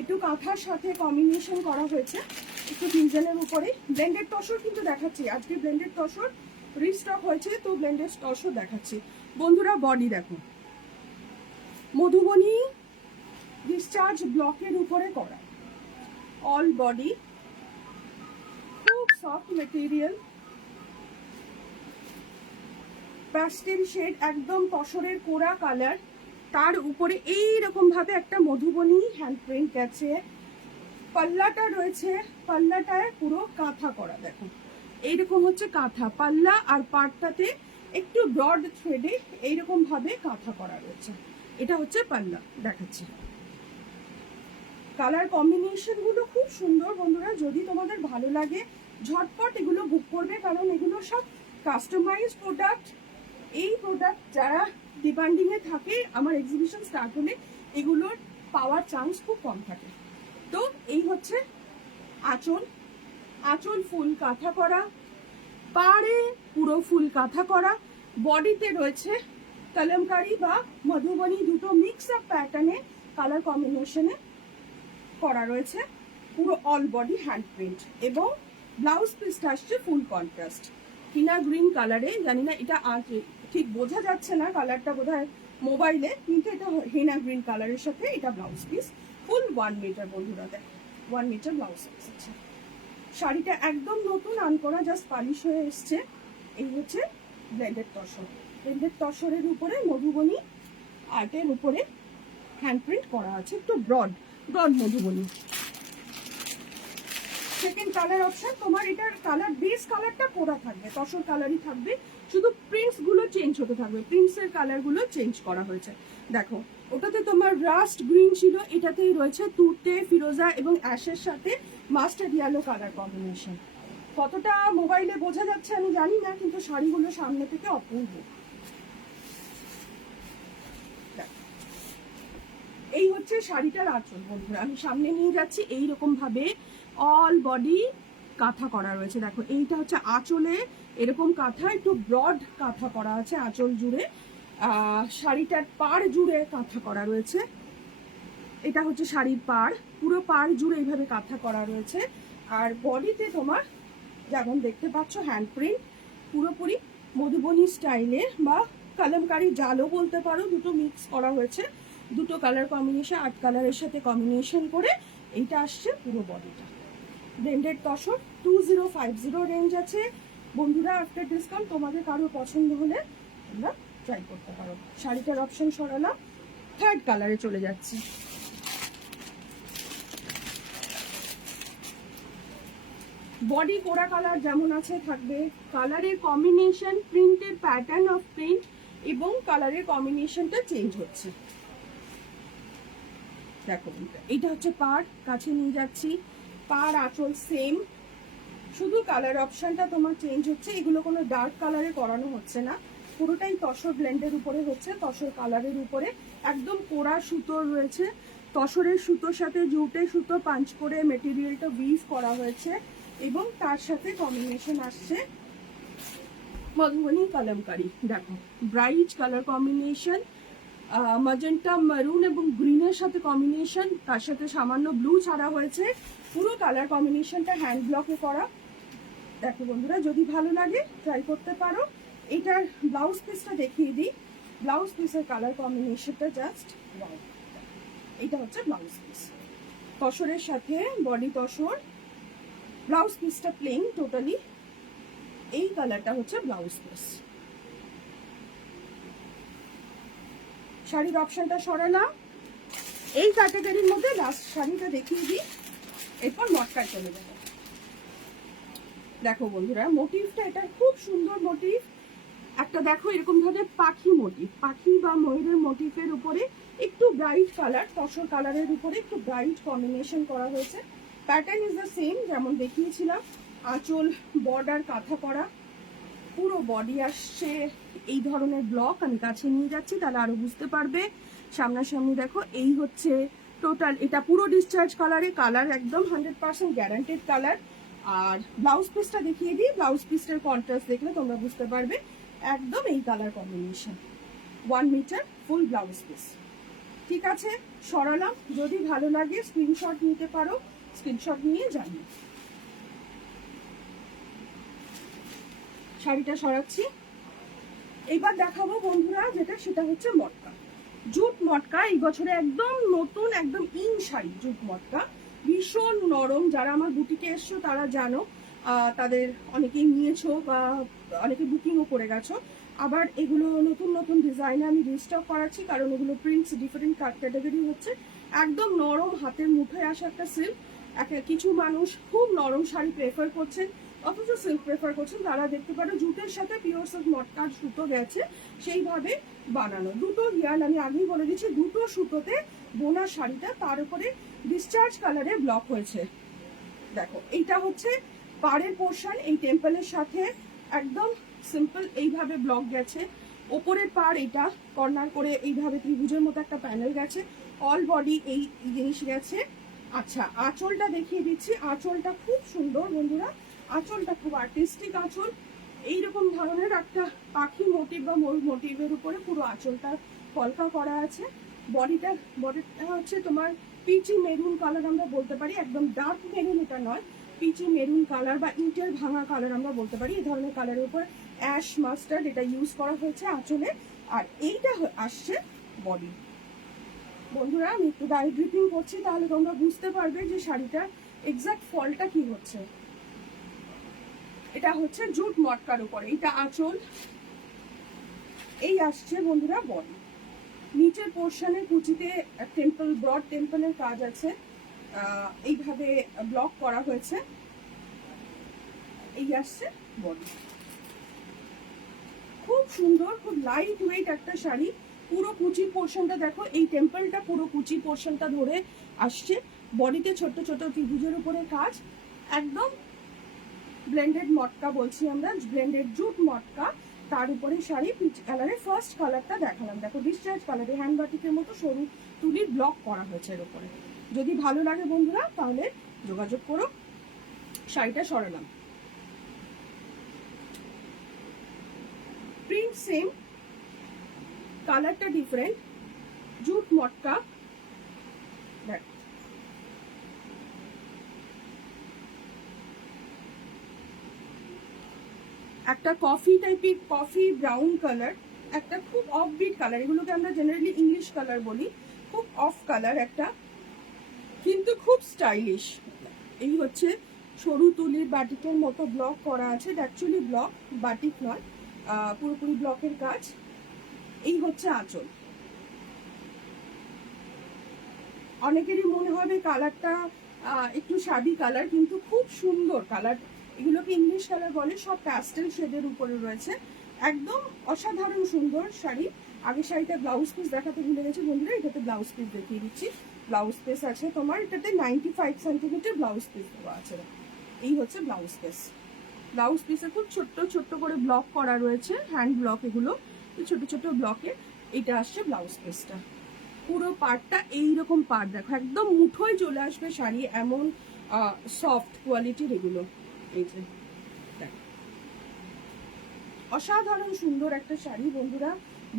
একটু কাঁথার সাথে কম্বিনেশন করা হয়েছে, একটু ফিউশনের উপরে। ব্লেন্ডেড তসর কিন্তু দেখাচ্ছি আজকে, ব্লেন্ডেড তসর রিস্টক হয়েছে, তো ব্লেন্ডেড তসর দেখাচ্ছি বন্ধুরা। বডি দেখো, মধুবনী ডিসচার্জ ব্লকের উপরে করা, অল বডি, খুব সফট মেটেরিয়াল, প্যাস্টেল শেড, একদম তসরের কোরা কালার, তার উপরে এইরকম ভাবে একটা মধুবনী হ্যান্ড প্রিন্ট আছে। পাল্লাটা রয়েছে, পাল্লাটায় পুরো কাঁথা করা, দেখো এইরকম হচ্ছে কাঁথা পাল্লা, আর পাটটাতে একটু ব্রড থ্রেডে এইরকম ভাবে কাঁথা করা রয়েছে। এটা হচ্ছে পাল্লা, দেখাচ্ছি। কালার কম্বিনেশন গুলো খুব সুন্দর বন্ধুরা, যদি তোমাদের ভালো লাগে ঝটপট এগুলো বুক করবে, কারণ এগুলো সব কাস্টমাইজ প্রোডাক্ট। এই প্রোডাক্ট যারা ডিমান্ডিং এ থাকে, আমার এক্সিবিশন স্টার্ট হলে এগুলোর পাওয়ার চান্স খুব কম থাকে। তো এই হচ্ছে আঁচল, আঁচল ফুল কাঁথা করা, পাড়ে পুরো ফুল কাঁথা করা, বডিতে রয়েছে কলমকারি বা মধুবনী দুটো মিক্স আপ প্যাটার্নে কালার কম্বিনেশনে করা রয়েছে, পুরো অল বডি হ্যান্ড প্রিন্ট। এবং ব্লাউজ পিসটা আসছে ফুল কন্ট্রাস্ট হিনা গ্রিন কালারে। জানি না এটা ঠিক বোঝা যাচ্ছে না, কালারটা বোধহয় মোবাইলে, কিন্তু এটা হিনা গ্রিন কালারের সাথে এটা ব্লাউজ পিস ফুল 1 মিটার। বন্ধুরা দেখ 1 মিটার ব্লাউজ পিস আছে। শাড়িটা একদম নতুন আনকরা, জাস্ট পালিশ হয়ে এসছে। এই হচ্ছে ব্লেন্ডেড তসর, ব্লেন্ডেড তসরের উপরে মধুবনী আর্টের উপরে হ্যান্ড প্রিন্ট করা আছে, একটু broad broad Madhubani. Second colour option তোমার, এটার কালার বেস কালারটা কোরা থাকবে, তসর কালারই থাকবে, শুধু প্রিন্টস গুলো চেঞ্জ হতে থাকবে, প্রিন্টস এর কালার গুলো চেঞ্জ করা হয়েছে। দেখো ওটাতে তোমার রাস্ট গ্রিন ছিল, এটাতেই রয়েছে তুতে ফিরোজা এবং অ্যাশের সাথে মাস্টার্ড ইয়েলো কালার কম্বিনেশন। কতটা মোবাইলে বোঝা যাচ্ছে আমি জানি না, কিন্তু শাড়িগুলো সামনে থেকে অপূর্ব। এই হচ্ছে শাড়িটার আঁচল। বন্ধুরা আমি সামনে নিয়ে যাচ্ছি, এইরকম ভাবে অল বডি কাঁথা করা রয়েছে। দেখো এইটা হচ্ছে আঁচলে, এরকম কাঁথা, একটু ব্রড কাঁথা করা আছে আঁচল জুড়ে, শাড়িটার পাড় জুড়ে কাঁথা করা রয়েছে। এটা হচ্ছে শাড়ির পাড়, পুরো পাড় জুড়ে এইভাবে কাঁথা করা রয়েছে। আর বডিতে তোমার যেমন দেখতে পাচ্ছ হ্যান্ড প্রিন্ট, পুরোপুরি মধুবনী স্টাইলের বা কলমকারি জালও বলতে পারো, দুটো মিক্স করা হয়েছে, দুটো কালার কম্বিনেশন, 8 কালারের সাথে কম্বিনেশন করে এইটা আসছে পুরো বডিটা। ব্লেন্ডেড তসর 2050 রেঞ্জ আছে। বন্ধুরা আফটার ডিসকাউন্ট তোমাদের কারো পছন্দ হলে তোমরা ট্রাই করতে পারো। শাড়িটার অপশন সরালাম, থার্ড কালারে চলে যাচ্ছি। বডি কোরা কালার যেমন আছে থাকবে, কালারের কম্বিনেশন, প্রিন্টের প্যাটার্ন অফ প্রিন্ট এবং কালারের কম্বিনেশনটা চেঞ্জ হচ্ছে। দেখো এইটা হচ্ছে পাড়, কাছে নিয়ে যাচ্ছি, পাড় আঁচল সেম, শুধু কালার অপশনটা তোমার চেঞ্জ হচ্ছে। এগুলো কোনো ডার্ক কালারে করানো হচ্ছে না, পুরোটাই তসর ব্লেন্ডের উপরে হচ্ছে, তসর কালারের উপরে একদম কোরা সুতোর রয়েছে, তসরের সুতোর সাথে জুটে সুতো পাঞ্চ করে মেটেরিয়ালটা উইভ করা হয়েছে এবং তার সাথে কম্বিনেশন আসছে মধুবনী কলমকারি। দেখো bright colour combination, magenta maroon এবং গ্রিনের সাথে কম্বিনেশন, তার সাথে সামান্য ব্লু ছাড়া হয়েছে, পুরো কালার কম্বিনেশনটা হ্যান্ড ব্লকে করা। দেখো বন্ধুরা যদি ভালো লাগে ট্রাই করতে পারো। এটার ব্লাউজ পিসটা দেখিয়ে দিই, ব্লাউজ পিসের কালার কম্বিনেশনটা জাস্ট ওয়াও। এটা হচ্ছে ব্লাউজ পিস, তসরের সাথে বডি তসর, ব্লাউজ পিসটা প্লেন টোটালি, এই কালারটা হচ্ছে ব্লাউজ পিস। শাড়ির অপশনটা সরালাম। এই ক্যাটাগরির মধ্যে লাস্ট শাড়িটা দেখিয়ে দিই, এরপর মটকায় চলে যাবো। দেখো বন্ধুরা মোটিভটা, এটা খুব সুন্দর মোটিভ একটা। দেখো এরকম ভাবে পাখি মোটিভ, পাখি বা ময়ূরের মোটিভের উপরে একটু ব্রাইট কালার, তসর কালারের উপরে একটু ব্রাইট কম্বিনেশন করা হয়েছে। প্যাটার্ন ইজ দ্য সেম যেমন দেখিয়েছিলাম, আঁচল বর্ডার কাঁথা করা, পুরো বডি আসছে এই ধরনের ব্লক। আমি কাছে নিয়ে যাচ্ছি তাহলে আরো বুঝতে পারবে। সামনাসামনি দেখো এই হচ্ছে টোটাল, এটা পুরো ডিসচার্জ কালারে, কালার একদম 100% গ্যারান্টেড কালার। আর ব্লাউজ পিসটা দেখিয়ে দিই, ব্লাউজ পিসটার কন্ট্রাস্ট দেখলে তোমরা বুঝতে পারবে, একদম এই কালার কম্বিনেশন, 1 মিটার ফুল ব্লাউজ পিস। ঠিক আছে সরালাম, যদি ভালো লাগে স্ক্রিনশট নিতে পারো, স্ক্রিনশট নিয়ে জানিয়ে। শাড়িটা সরাচ্ছি, এবার দেখাবো বন্ধুরা যেটা, সেটা হচ্ছে মটকা, জুট মটকা। এই বছরে একদম নতুন, একদম ইন শাড়ি জুট মটকা, ভীষণ নরম। যারা আমার বুটিকে এসছো তারা জানো, তাদের অনেকেই নিয়েছো বা অনেকে বুকিংও করে গেছো। আবার এগুলো নতুন নতুন ডিজাইনে আমি রিস্টক করাচ্ছি, কারণ এগুলো প্রিন্টস ডিফারেন্ট ক্যাটাগরি হচ্ছে। একদম নরম, হাতের মুঠোয় আসা একটা সিল্ক। কিছু মানুষ খুব নরম শাড়ি প্রেফার করছেন, অথচ সিল্ক প্রেফার করছেন, তারা দেখতে পারো জুটের সাথে পিওর সিল্ক মটকার সুতো গেছে সেইভাবে বানানো। দুটো ইয়ার্ন আমি আগেই বলে দিচ্ছি, দুটো সুতোতে বোনা শাড়িটা, তার উপরে ডিসচার্জ কালারে ব্লক হয়েছে। দেখো এইটা হচ্ছে পাড়ের পোর্শন, এই টেম্পলের সাথে একদম সিম্পল এইভাবে ব্লক গেছে। ওপরের পাড় এটা কর্নার করে এইভাবে ত্রিভুজের মতো একটা প্যানেল গেছে, অল বডি এই জিনিস গেছে। আচ্ছা আঁচলটা দেখিয়ে দিচ্ছি, আঁচলটা খুব সুন্দর বন্ধুরা, আঁচলটা খুব আর্টিস্টিক আঁচল। এইরকম ধরনের একটা পাখি মোটিভ বা মোর মোটিভের উপরে পুরো আঁচলটা কলকা করা আছে। বডিটা হচ্ছে তোমার পিচি মেরুন কালার আমরা বলতে পারি, একদম ডার্ক মেরুন এটা নয়, পিচি মেরুন কালার বা ইটের ভাঙা কালার আমরা বলতে পারি। এই ধরনের কালারের উপর অ্যাশ মাস্টার্ড এটা ইউজ করা হয়েছে আঁচলে। আর এইটা আসছে বডি। বন্ধুরা আমি একটু ডাই ড্রিপিং করছি, তাহলে তোমরা বুঝতে পারবে যে শাড়িটার এক্সাক্ট ফলটা কি হচ্ছে। এটা হচ্ছে জুট মটকার উপরে, এটা আঁচল, এই আসছে বন্ধুরা বডি। নিচের পোর্শনে কুচিতে টেম্পল, ব্রড টেম্পলের কাজ আছে, এইভাবে ব্লক করা হয়েছে। এই আসছে বডি, খুব সুন্দর, খুব লাইট ওয়েট একটা শাড়ি। পুরো কুচির পোর্শনটা দেখো, এই টেম্পলটা পুরো কুচির পোর্শনটা ধরে আসছে। বডিতে ছোট ছোট ত্রিভুজের উপরে কাজ, একদম ব্লেন্ডেড মটকা বলছি আমরা, ব্লেন্ডেড জুট মটকা। তার উপরে শাড়ি পিচ কালারে, ফার্স্ট কালারটা দেখালাম, দেখো ডিসচার্জ কালারে হ্যান্ড বাটিকের মতো সরু তুলির ব্লক করা হয়েছে এর উপরে। যদি ভালো লাগে বন্ধুরা তাহলে যোগাযোগ করো। শাড়িটা সরালাম, প্রিন্ট সেম, কালারটা ডিফারেন্ট, জুট মটকা। দেখ একটা কফি টাইপের, কফি ব্রাউন কালার, একটা খুব অফ বিট কালার, এগুলোকে আমরা জেনারেলি ইংলিশ কালার বলি, খুব অফ কালার একটা, কিন্তু খুব স্টাইলিশ। এই হচ্ছে সরু তুলির বাটিকের মতো ব্লক করা আছে, অ্যাকচুয়ালি ব্লক, বাটিক নয়, পুরোপুরি ব্লকের কাজ। এই হচ্ছে আঁচল। অনেকেরই মনে হবে কালারটা একটু সাদি কালার, কিন্তু খুব সুন্দর কালার। এগুলোকে ইংলিশ কালার বলে, সব প্যাস্টেল শেডের উপরে রয়েছে, একদম অসাধারণ সুন্দর শাড়ি। আগে শাড়িটা ব্লাউজ পিস দেখাতে ভুলে গেছি বন্ধুরা, এটাতে ব্লাউজ পিস দেখিয়ে দিচ্ছি। ব্লাউজ পিস আছে তোমার এটাতে 95 সেন্টিমিটার ব্লাউজ পিস দেওয়া আছে। এই হচ্ছে ব্লাউজ পিস। ব্লাউজ পিসে খুব ছোট্ট ছোট্ট করে ব্লক করা রয়েছে, হ্যান্ড ব্লক, এগুলো ছোট ছোট ব্লকে। এটা আসছে ব্লাউজ পিসটা। পুরো পাড়টা এইরকম পাড় দেখো, একদম মুঠোয় চলে আসবে শাড়ি, এমন সফট কোয়ালিটির এগুলো। এই যে অসাধারণ সুন্দর একটা শাড়ি বন্ধুরা,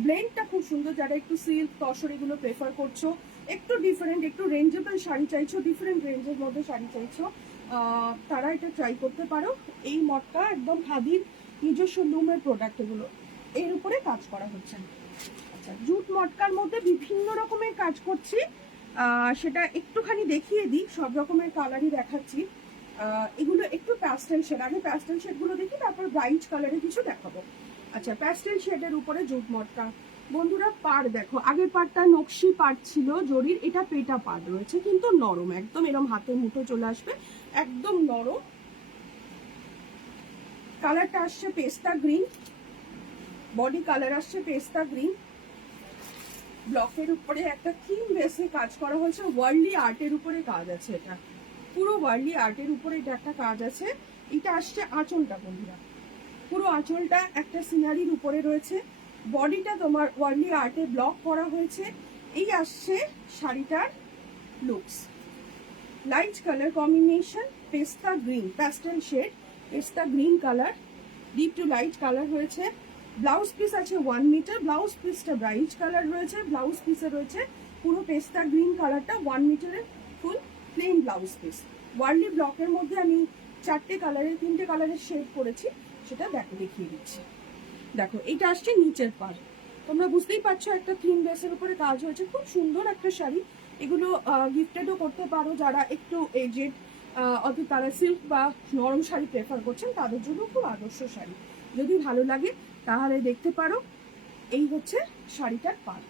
ব্লেন্ডটা খুব সুন্দর। যারা একটু সিল্ক তসর এগুলো প্রেফার করছো, একটু ডিফারেন্ট, একটু রেঞ্জেবল শাড়ি চাইছো, ডিফারেন্ট রেঞ্জের মধ্যে শাড়ি চাইছো, তারা এটা ট্রাই করতে পারো। এই মটকা একদম খাদির নিজস্ব লুমের প্রোডাক্ট, এগুলো এর উপরে কাজ করা হচ্ছে। আচ্ছা, জুট মটকার মধ্যে বিভিন্ন রকমের কাজ করছি, সেটা একটুখানি দেখিয়ে দিই। সব রকমের কালারই দেখাচ্ছি। এগুলো একটু প্যাস্টেল শেড, আগে প্যাস্টেল শেডগুলো দেখি, তারপর ব্রাইট কালারে কিছু দেখাবো। আচ্ছা, প্যাস্টেল শেডের উপরে জুট মটকা বন্ধুরা। পাড় দেখো, আগের পাড়টা নকশি পাড় ছিল জরির, এটা পেটা পাড় রয়েছে, কিন্তু নরম, একদম এরম হাতের মুঠো চলে আসবে, একদম নরম। কালারটা আসছে পেস্তা গ্রিন, বডি কালার আসছে পেস্তা গ্রিন। ব্লকের উপরে একটা থিম বেসে কাজ করা হয়েছে, ওয়ার্ল্ডলি আর্টের উপরে কাজ আছে, এটা পুরো ওয়ার্ল্ডলি আর্টের উপরে এটা একটা কাজ আছে। এটা আসছে আঁচলটা বন্ধুরা, পুরো আঁচলটা একটা সিনারির উপরে রয়েছে, বডিটা তোমার ওয়ার্ল্ডলি আর্টে ব্লক করা হয়েছে। এই আসছে শাড়িটার looks, light colour combination, pista green, pastel shade, pista green colour, deep to light colour হয়েছে। ব্লাউজ পিস আছে 1 মিটার, ব্লাউজ পিসটা ব্রাইট কালার রয়েছে, ব্লাউজ পিসে রয়েছে পুরো পেস্তা গ্রিন কালারটা 1 মিটারের ফুল প্লেন ব্লাউজ পিস। ওয়ার্ল্ডলি ব্লকের মধ্যে আমি 3টে কালারের শেড করেছি, সেটা দেখো দেখিয়ে দিচ্ছি। দেখো এটা আসছে নিচের পার, তোমরা বুঝতেই পারছো একটা থিম বেসের উপরে কাজ হয়েছে, খুব সুন্দর একটা শাড়ি। এগুলো গিফটেডও করতে পারো, যারা একটু এজেড, অর্থাৎ তারা সিল্ক বা নরম শাড়ি প্রেফার করছেন, তাদের জন্য খুব আদর্শ শাড়ি। যদি ভালো লাগে তাহলে দেখতে পারো। এই হচ্ছে শাড়িটার পার।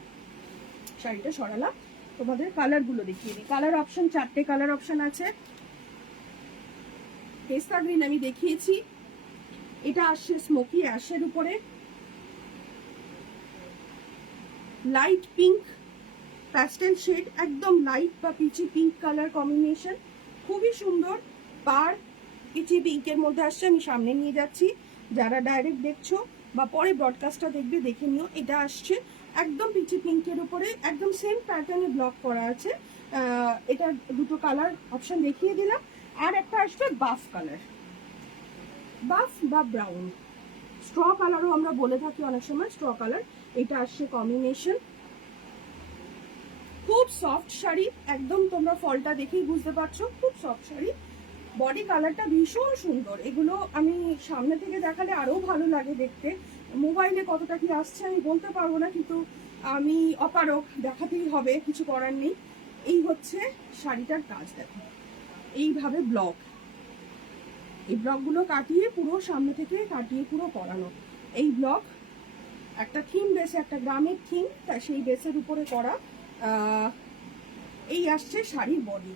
শাড়িটা সরালাম, তোমাদের কালারগুলো দেখিয়ে দিই। কালার অপশন 4টে কালার অপশন আছে। পেস্তা গ্রিন আমি দেখিয়েছি, এটা আসছে স্মোকি অ্যাশের উপরে, লাইট পিঙ্ক প্যাস্টেল শেড, একদম লাইট বা পিচি পিঙ্ক কালার কম্বিনেশন, খুবই সুন্দর। পার পিচি পিঙ্কের মধ্যে আসছে, আমি সামনে নিয়ে যাচ্ছি, যারা ডাইরেক্ট দেখছো বা পরে ব্রডকাস্টটা দেখবে দেখে নিও। এটা আসছে একদম পিচি পিঙ্কের উপরে, একদম সেম প্যাটার্নে ব্লক করা আছে। এটা দুটো কালার অপশন দেখিয়ে দিলাম। আর একটা আসবে বাফ কালার, বাফ বা ব্রাউন, স্ট্র কালারও আমরা বলে থাকি অনেক সময়, স্ট্র কালার। এটা আসছে কম্বিনেশন, খুব সফট শাড়ি একদম, তোমরা ফলটা দেখেই বুঝতে পারছো, খুব সফট শাড়ি। বডি কালারটা ভীষণ সুন্দর। এগুলো আমি সামনে থেকে দেখালে আরো ভালো লাগে দেখতে, মোবাইলে কতটা কি আসছে আমি বলতে পারবো না, কিন্তু আমি অপারক, দেখাতেই হবে, কিছু করার নেই। এই হচ্ছে শাড়িটার কাজ, দেখো এইভাবে ব্লক, এই ব্লকগুলো কাটিয়ে পুরো সামনে থেকে কাটিয়ে পুরো পরানো। এই ব্লক একটা থিম বেসে, একটা গ্রামের থিম, তা সেই বেসের উপরে করা। এই আসছে শাড়ির বডি,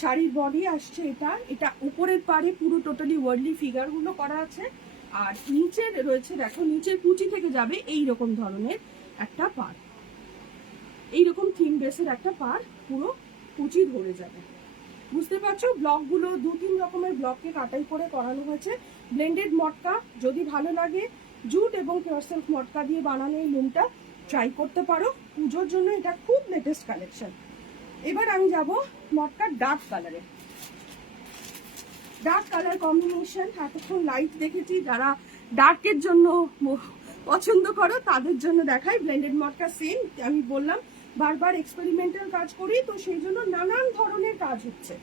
শাড়ির বডি আসছে এটা। এটা উপরের পাড়ে পুরো টোটালি ওয়ার্ডলি ফিগারগুলো করা আছে, আর নিচের রয়েছে, দেখো নিচের কুচি থেকে যাবে এই রকম ধরনের একটা পাড়, এইরকম থিম বেসের একটা পাড় পুরো কুচি ধরে যাবে। বুঝতে পারছো, ব্লকগুলো 2-3 রকমের ব্লককে কাটাই করে করানো হয়েছে। ব্লেন্ডেড মটকা যদি ভালো লাগে, জুট এবং পিওর সিল্ক মটকা দিয়ে বানানো এই লুমটা ট্রাই করতে পারো। পুজোর জন্য এটা খুব লেটেস্ট কালেকশন। এবার আমি যাব মটকার ডার্ক কালারে। ডার্ক কালার কম্বিনেশন, এতক্ষণ লাইট দেখেছি, যারা ডার্কের জন্য পছন্দ করো তাদের জন্য দেখাই। ব্লেন্ডেড মটকা সেম, আমি বললাম বারবার এক্সপেরিমেন্টাল কাজ করি, তো সেই জন্য নানান ধরনের কাজ হচ্ছে,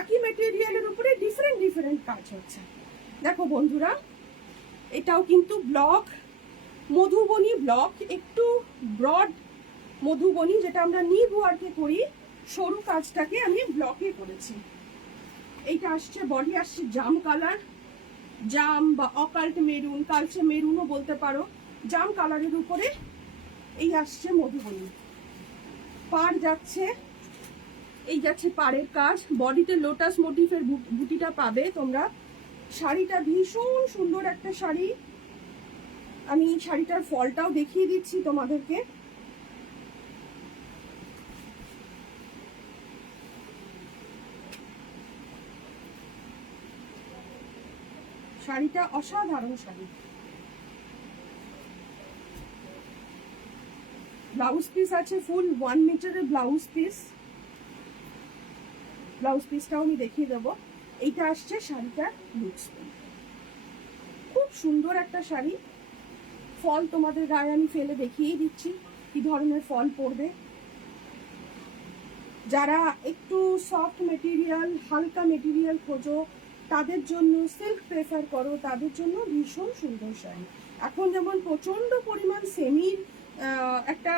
একই মেটেরিয়ালের উপরে ডিফারেন্ট ডিফারেন্ট কাজ হচ্ছে। দেখো বন্ধুরা, এটাও কিন্তু ব্লক, মধুবনী ব্লক, একটু ব্রড মধুবনী, যেটা আমরা নিভ ওয়ার্কে করি, সরু কাজটাকে আমি ব্লকে করেছি। এইটা আসছে বডি আসছে জাম কালার, জাম বা অকাল্ট মেরুন, কালচে মেরুনও বলতে পারো, জাম কালারের উপরে এই আসছে মধুবনী। পাড় যাচ্ছে, এই যাচ্ছে পাড়ের কাজ, বডিতে লোটাস মোটিফের বুটিটা পাবে তোমরা। শাড়িটা ভীষণ সুন্দর একটা শাড়ি, আমি শাড়িটার ফলটাও দেখিয়ে দিচ্ছি তোমাদেরকে। শাড়িটা অসাধারণ শাড়ি। ব্লাউজ পিস আছে ফুল 1 মিটারের ব্লাউজ পিস, ব্লাউজ পিসটাও আমি দেখিয়ে দেবো। এইটা আসছে শাড়িটার লুকস, খুব সুন্দর একটা শাড়ি। ফল তোমাদের গায়ে আমি ফেলে দেখিয়ে দিচ্ছি কি ধরনের ফল পড়বে। যারা একটু সফট মেটেরিয়াল, হালকা মেটেরিয়াল খোঁজো, তাদের জন্য, সিল্ক প্রেফার করো, তাদের জন্য ভীষণ সুন্দর শাড়ি। এখন যেমন প্রচন্ড পরিমাণ সেমির একটা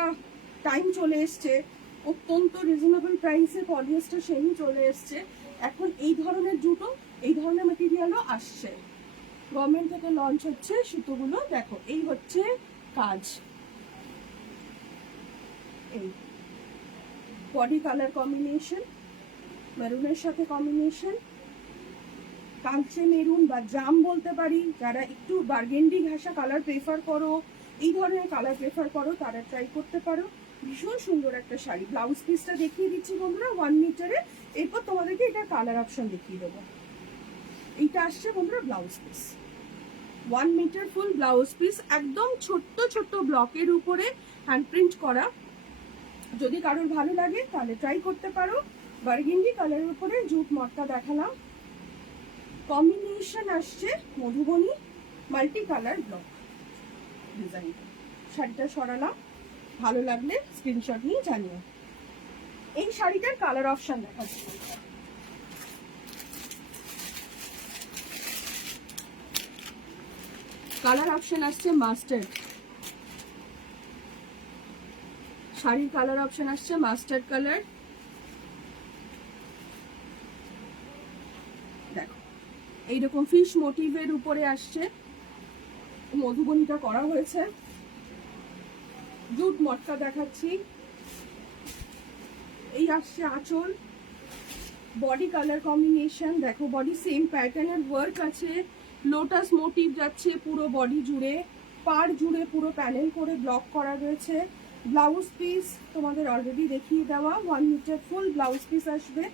টাইম চলে এসছে, অত্যন্ত রিজনেবল প্রাইসে পলিয়েস্টার সেমি চলে এসছে, এখন এই ধরনের জুতো, এই ধরনের মেটেরিয়ালও আসছে, গভর্নমেন্ট থেকে লঞ্চ হচ্ছে সুতোগুলো। দেখো এই হচ্ছে কাজ, এই বডি কালার কম্বিনেশন, মেরুনের সাথে কম্বিনেশন, কালচে মেরুন বা জাম বলতে পারি। যারা একটু বার্গেন্ডি ঘাসা কালার প্রেফার করো, এই ধরনের কালার প্রেফার করো, তারা ট্রাই করতে পারো। ভীষণ সুন্দর একটা শাড়ি। ব্লাউজ পিসটা দেখিয়ে দিচ্ছি বন্ধুরা 1 মিটারে, এরপর তোমাদেরকে এটা কালার অপশন দেখিয়ে দেবো। এইটা আসছে বন্ধুরা ব্লাউজ পিস, 1 মিটার ফুল ব্লাউজ পিস, একদম ছোট্ট ছোট্ট ব্লকের উপরে হ্যান্ড প্রিন্ট করা। যদি কারোর ভালো লাগে তাহলে ট্রাই করতে পারো। বার্গেন্ডি কালারের উপরে জুট মটকা দেখালাম, কম্বিনেশন আসছে Madhubani multi colour block design. শাড়িটা সরালাম, ভালো লাগলে স্ক্রিনশট নিয়ে জানিও। এই শাড়িটার কালার অপশন দেখাচ্ছি। কালার অপশন আসছে মাস্টার্ড, শাড়ির কালার অপশন আসছে মাস্টার্ড কালার। দেখো এইরকম ফিশ মোটিভের উপরে আসছে, মধুবনীটা করা হয়েছে। জুট মটকা দেখাচ্ছি, এই আসছে আঁচল, বডি কালার কম্বিনেশন। দেখো বডি সেম প্যাটার্নের ওয়ার্ক আছে, লোটাস মোটিভ যাচ্ছে পুরো বডি জুড়ে, পাড় জুড়ে পুরো প্যানেল করে ব্লক করা রয়েছে। ব্লাউজ পিস তোমাদের অলরেডি দেখিয়ে দেওয়া, 1 মিটার ফুল ব্লাউজ পিস আসবে।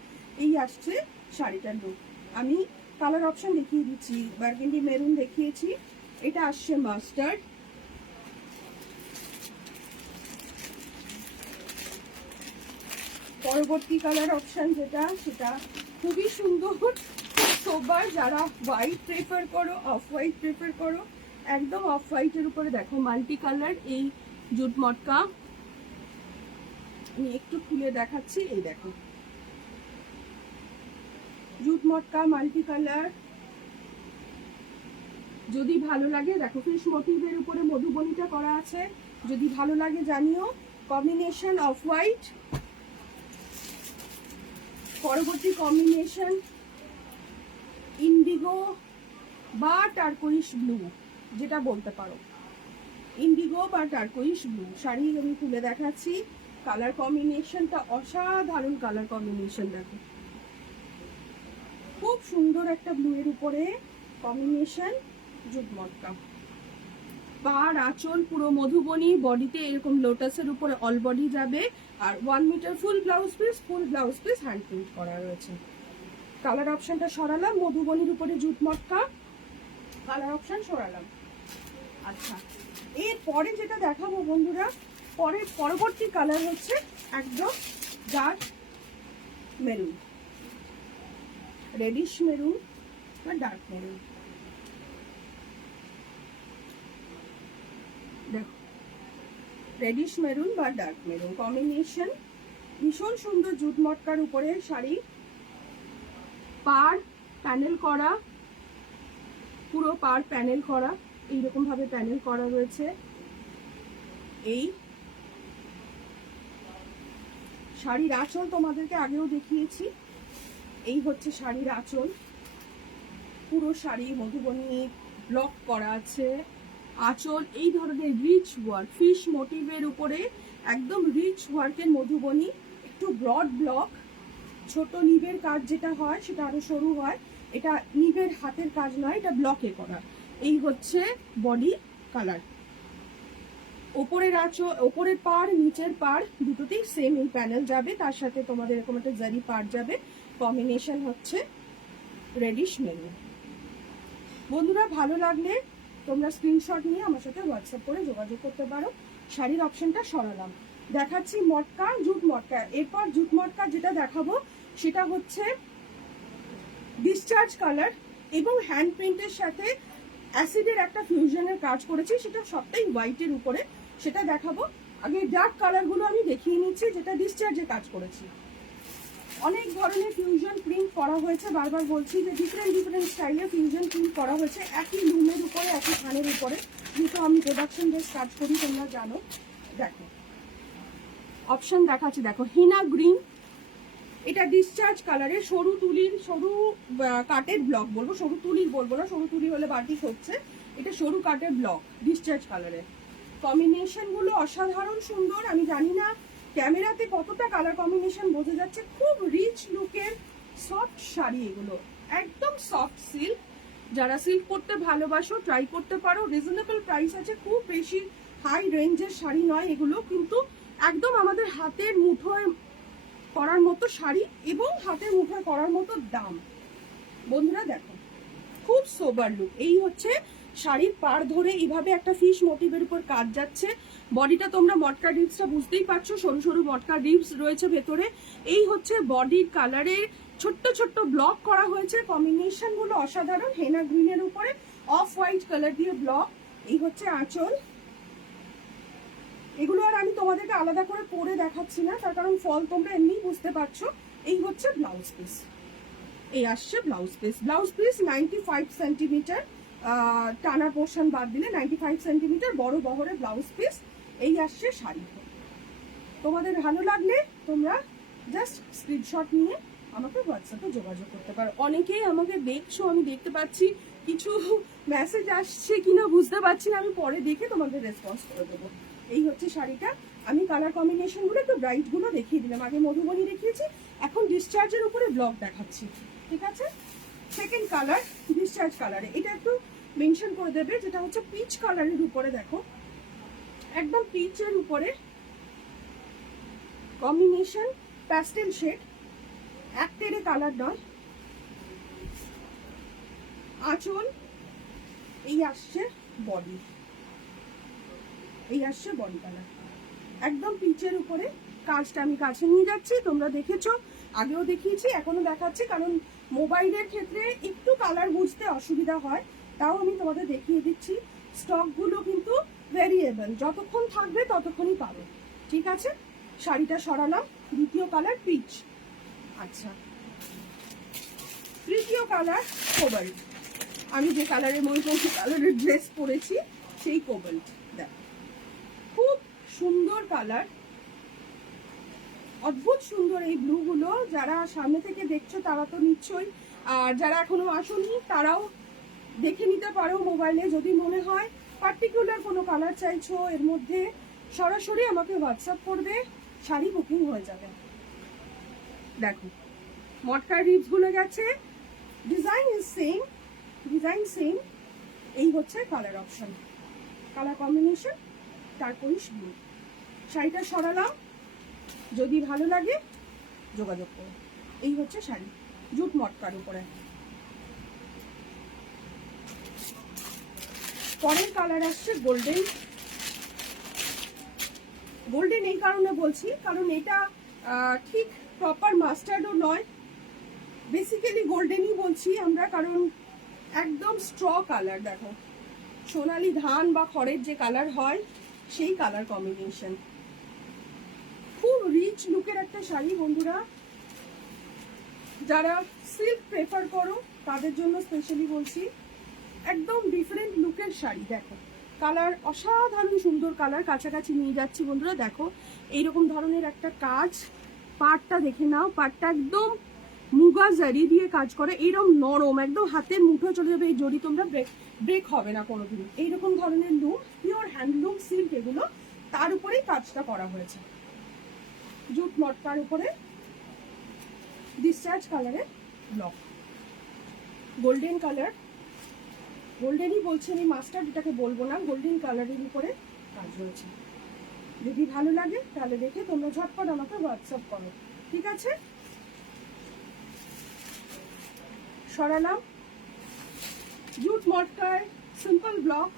এই আসছে শাড়িটার লুক। আমি কালার অপশন দেখিয়ে দিচ্ছি, বার্গেন্ডি মেরুন দেখিয়েছি, এটা আসছে মাস্টার্ড, পরবর্তী কালার অপশন যেটা, সেটা খুবই সুন্দর, সোবার, যারা হোয়াইট প্রেফার করো, অফ হোয়াইট প্রেফার করো, একদম অফ হোয়াইটের উপরে দেখো মাল্টি কালার এই জুট মটকা। আমি একটু খুলে দেখাচ্ছি, এই দেখো জুট মটকা মাল্টি কালার। যদি ভালো লাগে দেখো ফিশ মোটিভের উপরে মধুবনীটা করা আছে, যদি ভালো লাগে জানিও। কম্বিনেশন অফ হোয়াইট, পরবর্তী কম্বিনেশন ইন্ডিগো বা টার্কোইশ ব্লু, যেটা বলতে পারো ইন্ডিগো বা টার্কোইশ ব্লু। শাড়ি আমি খুলে দেখাচ্ছি, কালার কম্বিনেশনটা অসাধারণ কালার কম্বিনেশন দেখো, খুব সুন্দর একটা ব্লু এর উপরে কম্বিনেশন জুট মটকা। পাড় আঁচল পুরো মধুবনী, বডিতে এরকম লোটাসের উপরে অল বডি যাবে, আর 1 মিটার ফুল ব্লাউজ পিস হ্যান্ড প্রিন্ট করা রয়েছে। কালার অপশনটা সরালাম, মধুবনীর উপরে জুট মটকা, কালার অপশন সরালাম। আচ্ছা, এরপরে যেটা দেখাবো বন্ধুরা, পরবর্তী কালার হচ্ছে একদম ডার্ক মেরুন, রেডিশ মেরুন বা ডার্ক মেরুন। দেখো রেডিশ মেরুন বা ডার্ক মেরুন কম্বিনেশন, ভীষণ সুন্দর জুট মটকার উপরে শাড়ি, পাড় প্যানেল করা, পুরো পাড় প্যানেল করা, এইরকম ভাবে প্যানেল করা রয়েছে। এই শাড়ির আঁচল তোমাদেরকে আগেও দেখিয়েছি, এই হচ্ছে শাড়ির আঁচল, পুরো শাড়ি মধুবনী ব্লক করা আছে। আঁচল এই ধরনের রিচ ওয়ার্ক, ফিশ মোটিভের উপরে একদম রিচ ওয়ার্কের মধুবনী, একটু ব্রড ব্লক, ছোট নিবের কাজ যেটা হয় সেটা আরো সরু হয়, এটা নিবের হাতের কাজ নয়, এটা ব্লকে করা। এই হচ্ছে বডি কালার, ওপরের আঁচল, ওপরের পাড় নিচের পাড় দুটোতেই সেম এই প্যানেল যাবে, তার সাথে তোমাদের এরকম একটা জারি পাড় যাবে। কম্বিনেশন হচ্ছে রেডিশ মেরুন। বন্ধুরা ভালো লাগলে তোমরা স্ক্রিনশট নিয়ে আমার সাথে হোয়াটসঅ্যাপ করে যোগাযোগ করতে পারো। শাড়ির অপশনটা সরালাম, দেখাচ্ছি মটকা, জুট মটকা। এরপর জুট মটকা যেটা দেখাবো সেটা হচ্ছে ডিসচার্জ কালার এবং হ্যান্ড প্রিন্টের সাথে অ্যাসিডের একটা ফিউশনের কাজ করেছি, সেটা সবটাই হোয়াইটের উপরে, সেটা দেখাবো। আগে ডার্ক কালারগুলো আমি দেখিয়ে নিচ্ছি যেটা ডিসচার্জে কাজ করেছি। অনেক ধরনের ফিউশন প্রিন্ট করা হয়েছে, বারবার বলছি যে ডিফারেন্ট স্টাইলে ফিউশন প্রিন্ট করা হয়েছে একই লুমের উপরে, একই থানের উপরে, যেহেতু আমি প্রোডাকশন বেস কাজ করি তোমরা জানো। দেখো অপশন দেখাচ্ছি, দেখো হিনা গ্রিন, এটা ডিসচার্জ কালারে, সরু তুলির, সরু কাটের ব্লক বলবো, সরু তুলির বলবো না, সরু তুলি হলে বাটিক হচ্ছে, এটা সরু কাটের ব্লক ডিসচার্জ কালারে। কম্বিনেশন গুলো অসাধারণ সুন্দর, আমি জানি না ক্যামেরাতে কতটা কালার কম্বিনেশন বোঝা যাচ্ছে, খুব রিচ লুকের সফট শাড়ি এগুলো, একদম সফট সিল্ক। যারা সিল্ক পরতে ভালোবাসো ট্রাই করতে পারো, রিজনেবল প্রাইস আছে, খুব বেশি হাই রেঞ্জের শাড়ি নয় এগুলো, কিন্তু একদম আমাদের হাতের মুঠোয় করার মতো শাড়ি এবং হাতের মুঠোয় করার মতো দাম। বন্ধুরা দেখো খুব সোবার লুক, এই হচ্ছে শাড়ির পাড় ধরে এইভাবে একটা ফিশ মোটিভের উপর কাজ যাচ্ছে। বডিটা তোমরা মটকা রিবসটা বুঝতেই পারছো, সরু সরু মটকা রিবস রয়েছে ভেতরে। এই হচ্ছে বডির কালারের ছোট্ট ছোট্ট ব্লক করা হয়েছে, কম্বিনেশন গুলো অসাধারণ, হেনা গ্রিনের উপরে অফ হোয়াইট কালার দিয়ে ব্লক। এই হচ্ছে আঁচল, এগুলো আর আমি তোমাদেরকে আলাদা করে পরে দেখাচ্ছি না, তার কারণ ফল তোমরা এমনি বুঝতে পারছো। এই হচ্ছে ব্লাউজ পিস, এই আসছে blouse piece. Blouse piece 95 centimetre, টানা পোর্শন বাদ দিলে 95 সেন্টিমিটার বড় বহরের ব্লাউজ পিস। এই আসছে শাড়ি। তোমাদের ভালো লাগলে তোমরা জাস্ট স্ক্রিনশট নিয়ে আমাকে হোয়াটসঅ্যাপে যোগাযোগ করতে পারো। অনেকেই আমাকে দেখছো, আমি দেখতে পাচ্ছি, কিছু মেসেজ আসছে কিনা বুঝতে পারছি না, আমি পরে দেখে তোমাদের রেসপন্স করে দেবো। এই হচ্ছে শাড়িটা, আমি কালার কম্বিনেশন গুলো একটু ব্রাইট গুলো দেখিয়ে দিলাম, আগে মধুবনী দেখিয়েছি, এখন ডিসচার্জের উপরে ব্লক দেখাচ্ছি, ঠিক আছে। সেকেন্ড কালার ডিসচার্জ কালারে, এটা একটু মেনশন করে দেবে, যেটা হচ্ছে পিচ কালারের উপরে, দেখো একদম পিচের উপরে কম্বিনেশন, প্যাস্টেল শেড, এক টেরে কালার নয়। আঁচল, এই আসছে বডি, এই আসছে বডি কালার, একদম পিচের উপরে কাজটা আমি কাছে নিয়ে যাচ্ছি, তোমরা দেখেছো, আগেও দেখিয়েছি, এখনো দেখাচ্ছি, কারণ মোবাইলের ক্ষেত্রে একটু কালার বুঝতে অসুবিধা হয়, তাও আমি তোমাদের দেখিয়ে দিচ্ছি। স্টকগুলো কিন্তু ভেরিয়েবল, যতক্ষণ থাকবে ততক্ষণই পাবে। ঠিক আছে, শাড়িটা সরালাম। দ্বিতীয় কালার পিচ। আচ্ছা, তৃতীয় কালার কোবাল্ট। আমি যে কালারের ময়ূরপঙ্খী কালারের ড্রেস পরেছি সেই কোবাল্ট। দেখো খুব সুন্দর কালার, অদ্ভুত সুন্দর এই ব্লু গুলো। যারা সামনে থেকে দেখছো তারা তো নিশ্চয়ই, আর যারা এখনো আসেনি তারাও দেখে নিতে পারো মোবাইলে। যদি মনে হয় পার্টিকুলার কোনো কালার চাইছো এর মধ্যে, সরাসরি আমাকে হোয়াটসঅ্যাপ করবে, শাড়ি বুকিং হয়ে যাবে। দেখো মটকার রিবস গুলো গেছে, design is same, design same. এই হচ্ছে colour option, colour combination, turquoise blue. শাড়িটা সরালাম, যদি ভালো লাগে যোগাযোগ করো। এই হচ্ছে শাড়ি, জুট মটকার উপরে। পরের কালার আসছে গোল্ডেন। গোল্ডেন এই কারণে বলছি কারণ এটা ঠিক প্রপার মাস্টার্ডও নয়, বেসিক্যালি গোল্ডেনই বলছি আমরা, কারণ একদম স্ট্র কালার। দেখো সোনালি ধান বা খড়ের যে কালার হয় সেই কালার কম্বিনেশন, খুব রিচ লুকের একটা শাড়ি বন্ধুরা। যারা সিল্ক প্রেফার করো তাদের জন্য স্পেশালি বলছি, একদম ডিফারেন্ট লুকের শাড়ি। দেখো কালার অসাধারণ সুন্দর কালার, কাছাকাছি নিয়ে যাচ্ছি বন্ধুরা। দেখো এইরকম ধরনের একটা কাজ, পাটটা দেখে নাও, পাটটা একদম মুগা জারি দিয়ে কাজ করে, এইরকম নরম, একদম হাতের মুঠো চলে যাবে এই জড়ি, তোমরা ব্রেক হবে না কোনোদিন। এইরকম ধরনের লুম, পিওর হ্যান্ডলুম সিল্ক এগুলো, তার উপরেই কাজটা করা হয়েছে। জুট মটকার উপরে ডিসচার্জ কালারের ব্লক, গোল্ডেন কালার, গোল্ডেনই বলছি আমি, মাস্টার্ড এটাকে বলবো না, গোল্ডেন কালারের উপরে কাজ রয়েছে। যদি ভালো লাগে তাহলে দেখে তোমরা ঝটপট আমাকে হোয়াটসঅ্যাপ করো। ঠিক আছে, সরালাম। জুট মটকার সিম্পল ব্লক,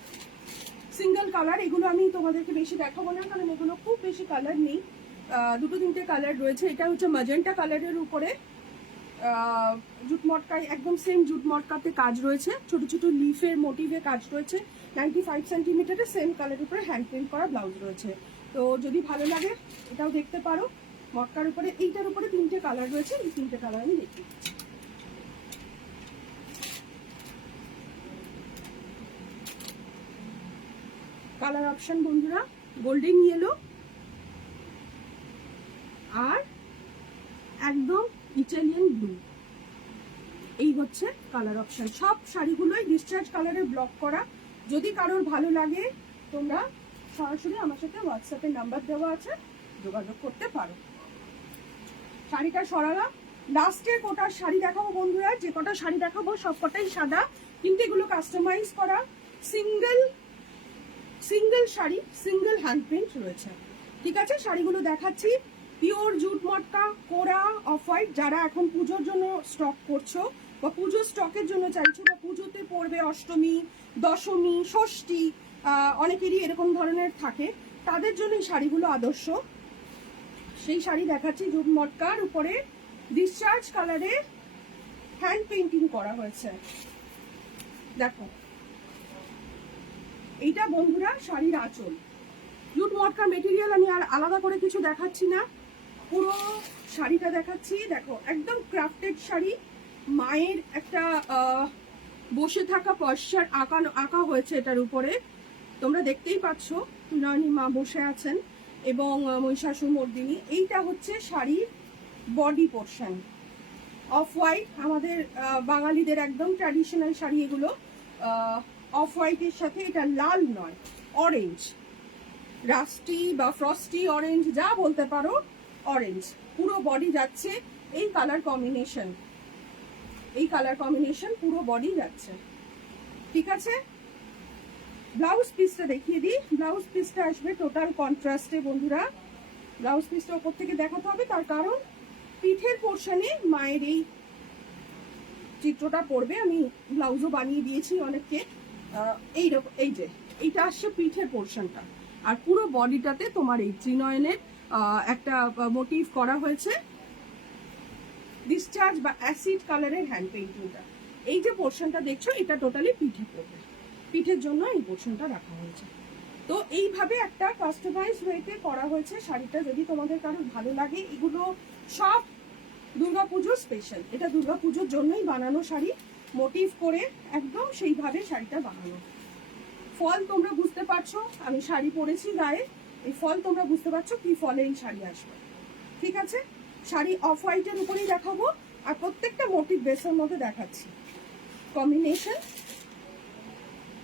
সিঙ্গেল কালার। এগুলো আমি তোমাদেরকে বেশি দেখাবো না কারণ এগুলো খুব বেশি কালার নেই, দুটো তিনটে কালার রয়েছে। এটা হচ্ছে ম্যাজেন্টা কালারের উপরে জুট মটকায়, একদম সেম জুট মটকাতে কাজ রয়েছে, ছোট ছোট লিফের মোটিভে কাজ রয়েছে। 95 সেন্টিমিটারের সেম কালারের উপরে হ্যান্ড প্রিন্ট করা ব্লাউজ রয়েছে। তো যদি ভালো লাগে এটাও দেখতে পারো। মটকার উপরে, এইটার উপরে তিনটে কালার রয়েছে, এই তিনটে কালার আমি দেখিয়ে দিচ্ছি। কালার অপশন বন্ধুরা গোল্ডেন ইয়েলো আর একদম ইটালিয়ান ব্লু, এই হচ্ছে কালার অপশন। সব শাড়িগুলোই ডিসচার্জ কালারে ব্লক করা। যদি কারোর ভালো লাগে তোমরা সরাসরি আমার সাথে হোয়াটসঅ্যাপে নাম্বার দেওয়া আছে, যোগাযোগ করতে পারো। শাড়িটা সরালাম, লাস্টের কোটা শাড়ি দেখাবো বন্ধুরা। যে কটা শাড়ি দেখাবো সব কটাই সাদা, কিন্তু এগুলো কাস্টমাইজ করা, single sari, single hand print রয়েছে। ঠিক আছে, শাড়িগুলো দেখাচ্ছি। পিওর জুট মটকা, কোরা, অফ হোয়াইট। যারা এখন পুজোর জন্য স্টক করছো বা পুজোর স্টকের জন্য চাইছো বা পুজোতে পড়বে, অষ্টমী, দশমী, ষষ্ঠী, অনেকেরই এরকম ধরনের থাকে, তাদের জন্য এই শাড়িগুলো আদর্শ। সেই শাড়ি দেখাচ্ছি, জুট মটকার উপরে ডিসচার্জ কালারে হ্যান্ড পেইন্টিং করা হয়েছে। দেখো এইটা বন্ধুরা শাড়ির আঁচল। জুট মটকা মেটেরিয়াল আমি আর আলাদা করে কিছু দেখাচ্ছি না, পুরো শাড়িটা দেখাচ্ছি। দেখো একদম ক্রাফটেড শাড়ি, মায়ের একটা বসে থাকা পশ্চার আঁকা হয়েছে এটার উপরে, তোমরা দেখতেই পাচ্ছ নয়নী মা বসে আছেন এবং মহিষাসুর মর্দিনী। এইটা হচ্ছে শাড়ির বডি পোর্শন, অফ হোয়াইট, আমাদের বাঙালিদের একদম ট্র্যাডিশনাল শাড়ি এগুলো। অফ হোয়াইটের সাথে এটা লাল নয়, অরেঞ্জ, রাস্টি বা ফ্রস্টি অরেঞ্জ যা বলতে পারো, অরেঞ্জ পুরো বডি যাচ্ছে। এই কালার কম্বিনেশন, এই কালার কম্বিনেশন পুরো বডি যাচ্ছে। ঠিক আছে, ব্লাউজ পিসটা দেখিয়ে দিই। ব্লাউজ পিসটা আসবে টোটাল কন্ট্রাস্টে বন্ধুরা। ব্লাউজ পিসটা ওপর থেকে দেখাতে হবে, তার কারণ পিঠের পোর্শনে মায়ের এই চিত্রটা পড়বে। আমি ব্লাউজও বানিয়ে দিয়েছি অনেককে। এইরকম, এই যে এইটা আসছে পিঠের পোর্শনটা, আর পুরো বডিটাতে তোমার এই ত্রিনয়নের একটা মোটিভ করা হয়েছে। ডিসচার্জ বা অ্যাসিড কালারের হ্যান্ড পেইন্টিংটা। এই যে পোর্শনটা দেখছো এটা টোটালি পিঠে পড়বে, পিঠের জন্য এই পোর্শনটা রাখা হয়েছে। তো এইভাবে একটা কাস্টমাইজ ওয়েতে করা হয়েছে শাড়িটা। যদি তোমাদের কারোর ভালো লাগে, এগুলো সব দুর্গাপুজোর স্পেশাল, এটা দুর্গাপুজোর জন্যই বানানো শাড়ি, মোটিভ করে একদম সেইভাবে শাড়িটা বানানো। ফল তোমরা বুঝতে পারছো, আমি শাড়ি পরেছি গায়ে, এই ফল তোমরা বুঝতে পারছো কি ফলে এই শাড়ি আসবে। ঠিক আছে, শাড়ি অফ হোয়াইটের উপরেই দেখাবো, আর প্রত্যেকটা মোটিভ বেসের মধ্যে দেখাচ্ছি কম্বিনেশন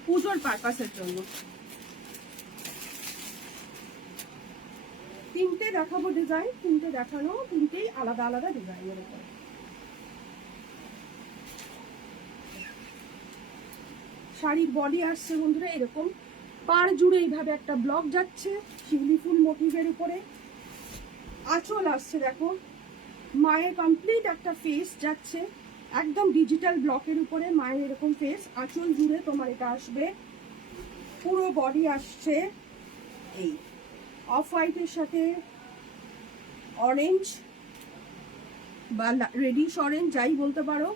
পুজোর পারপাসের জন্য। তিনটে দেখাবো ডিজাইন, তিনটে দেখানো, তিনটেই আলাদা আলাদা ডিজাইনের উপরে। শাড়ির বডি আসছে বন্ধুরা এরকম, পাড় জুড়ে এইভাবে একটা ব্লক যাচ্ছে শিউলি ফুল মোটিভের উপরে। আঁচল আসছে দেখো, মায়ের কমপ্লিট একটা ফেস যাচ্ছে একদম ডিজিটাল ব্লকের উপরে, মায়ের এরকম ফেস, আঁচল জুড়ে তোমার এটা আসবে। পুরো বডি আসছে এই অফ হোয়াইটের সাথে অরেঞ্জ বা রেডিশ অরেঞ্জ যাই বলতে পারো।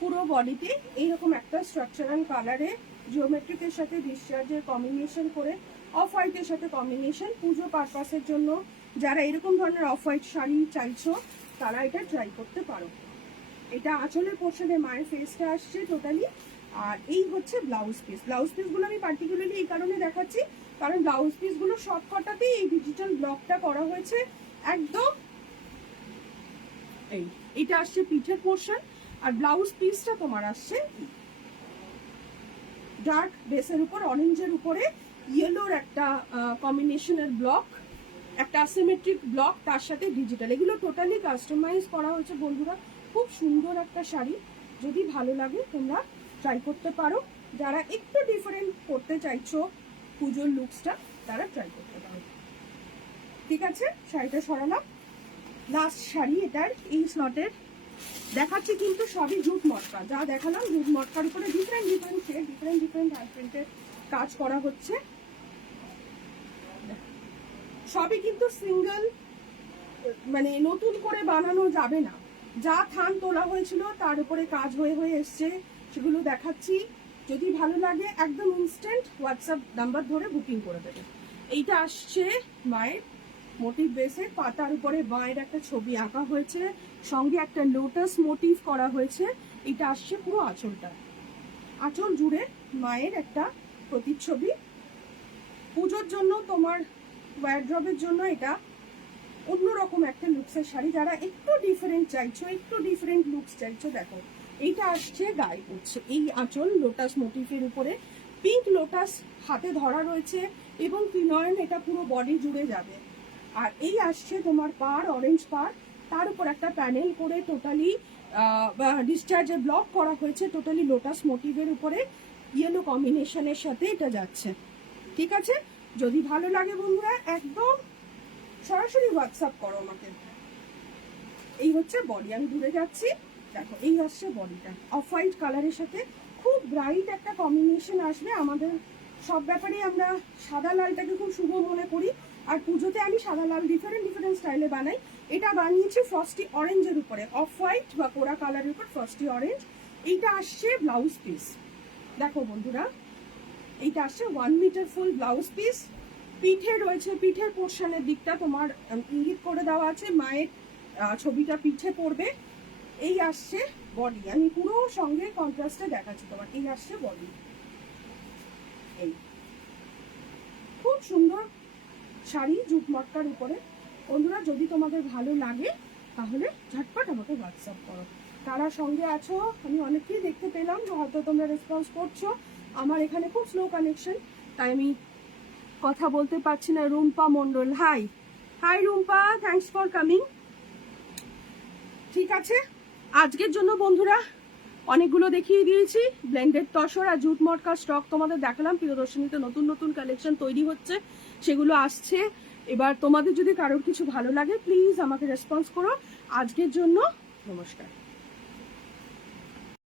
পুরো বডিতে এইরকম একটা স্ট্রাকচারাল কালারে জিওমেট্রিকের সাথে ডিসচার্জের কম্বিনেশন করে, অফ হোয়াইটের সাথে কম্বিনেশন। পুজো পারপাসের জন্য যারা এরকম ধরনের অফ হোয়াইট শাড়ি চাইছো তারা এটা ট্রাই করতে পারো। এটা আঁচলের পোর্শনে মায়ের ফেসটা আসছে টোটালি। আর এই হচ্ছে ব্লাউজ পিস। ব্লাউজ পিসগুলো আমি পার্টিকুলারলি এই কারণে দেখাচ্ছি কারণ ব্লাউজ পিসগুলো সবকটাতেই এই ডিজিটাল ব্লকটা করা হয়েছে একদম। এটা আসছে পিঠের পোর্শন, আর ব্লাউজ পিসটা তোমার আসছে ডার্ক বেসের উপর অরেঞ্জের উপরে ইয়েলোর একটা কম্বিনেশনের ব্লক, একটা অ্যাসিমেট্রিক ব্লক, তার সাথে ডিজিটাল। এগুলো টোটালি কাস্টমাইজ করা হয়েছে বন্ধুরা। খুব সুন্দর একটা শাড়ি, যদি ভালো লাগে তোমরা ট্রাই করতে পারো। যারা একটু ডিফারেন্ট করতে চাইছো পুজোর লুকসটা তারা ট্রাই করতে পারো। ঠিক আছে, শাড়িটা সরালাম। লাস্ট শাড়ি এটার এই স্লটের দেখাচ্ছি, কিন্তু সবই জুট মটকা। যা দেখালাম জুট মটকার উপরে different different shade, different different hand প্রিন্টের কাজ করা হচ্ছে। সবই কিন্তু সিঙ্গেল, মানে নতুন করে বানানো যাবে না। যা থান তোলা হয়েছিল তার উপরে কাজ হয়ে হয়ে এসছে, সেগুলো দেখাচ্ছি। যদি ভালো লাগে একদম ইনস্ট্যান্ট হোয়াটসঅ্যাপ নাম্বার ধরে বুকিং করে দেবে। এইটা আসছে মায়ের মোটিভ বেসে, পাতার উপরে মায়ের একটা ছবি আঁকা হয়েছে, সঙ্গে একটা লোটাস মোটিভ করা হয়েছে। এটা আসছে পুরো আঁচলটা, আঁচল জুড়ে মায়ের একটা প্রতিচ্ছবি। পুজোর জন্য তোমার ওয়ারড্রবের জন্য এটা অন্যরকম একটা লুকসের শাড়ি। যারা একটু ডিফারেন্ট চাইছো, একটু ডিফারেন্ট লুকস চাইছো, দেখো এইটা আসছে গায়ে পড়ছে এই আঁচল লোটাস মোটিভের উপরে, পিঙ্ক লোটাস হাতে ধরা রয়েছে এবং ত্রিনয়ন এটা পুরো বডি জুড়ে যাবে। আর এই আসছে তোমার পাড়, অরেঞ্জ পাড়, তার উপর একটা প্যানেল করে টোটালি ডিসচার্জে ব্লক করা হয়েছে টোটালি লোটাস মোটিভের উপরে, ইয়েলো কম্বিনেশনের সাথে এটা যাচ্ছে। ঠিক আছে, যদি ভালো লাগে বন্ধুরা একদম সরাসরি হোয়াটসঅ্যাপ করো আমাকে। এই হচ্ছে বডি, আমি দূরে যাচ্ছি, দেখো এই আসছে বডিটা অফ হোয়াইট কালারের সাথে খুব ব্রাইট একটা কম্বিনেশন আসবে। আমাদের সব ব্যাপারেই আমরা সাদা লালটাকে খুব শুভ মনে করি, আর পুজোতে আমি সাদা লাল ডিফারেন্ট ডিফারেন্ট স্টাইলে বানাই। এটা বানিয়েছি ফ্রস্টি অরেঞ্জের উপরে, অফ হোয়াইট বা কোরা কালারের উপর ফ্রস্টি অরেঞ্জ। এইটা আসছে ব্লাউজ পিস, দেখো বন্ধুরা এইটা আসছে 1 মিটার ফুল ব্লাউজ পিস। পিঠে রয়েছে, পিঠের পোর্শনের দিকটা তোমার ইঙ্গিত করে দেওয়া আছে, মায়ের ছবিটা পিঠে পড়বে। এই আসছে বডি, আমি পুরো সঙ্গে কন্ট্রাস্টে দেখাচ্ছি তোমার। এই আসছে বডি, এই খুব সুন্দর শাড়ি জুট মটকার উপরে। বন্ধুরা যদি তোমাদের ভালো লাগে তাহলে ঝটপট আমাকে হোয়াটসঅ্যাপ করো। কারা সঙ্গে আছো আমি অনেককেই দেখতে পেলাম যে হয়তো তোমরা রেসপন্স করছো। আমার এখানে খুব স্লো কানেকশন, তাই আমি কথা বলতে পারছি না। Rumpa Mondal, high high Rumpa, thanks for coming. ঠিক আছে, আজকের জন্য বন্ধুরা অনেকগুলো দেখিয়ে দিয়েছি। ব্লেন্ডেড তসর আর জুট মটকা স্টক তোমাদের দেখালাম। প্রিয়দর্শনীতে নতুন নতুন কালেকশন তৈরি হচ্ছে, সেগুলো আসছে। এবার তোমাদের যদি কারোর কিছু ভালো লাগে প্লিজ আমাকে রেসপন্স করো। আজকের জন্য নমস্কার।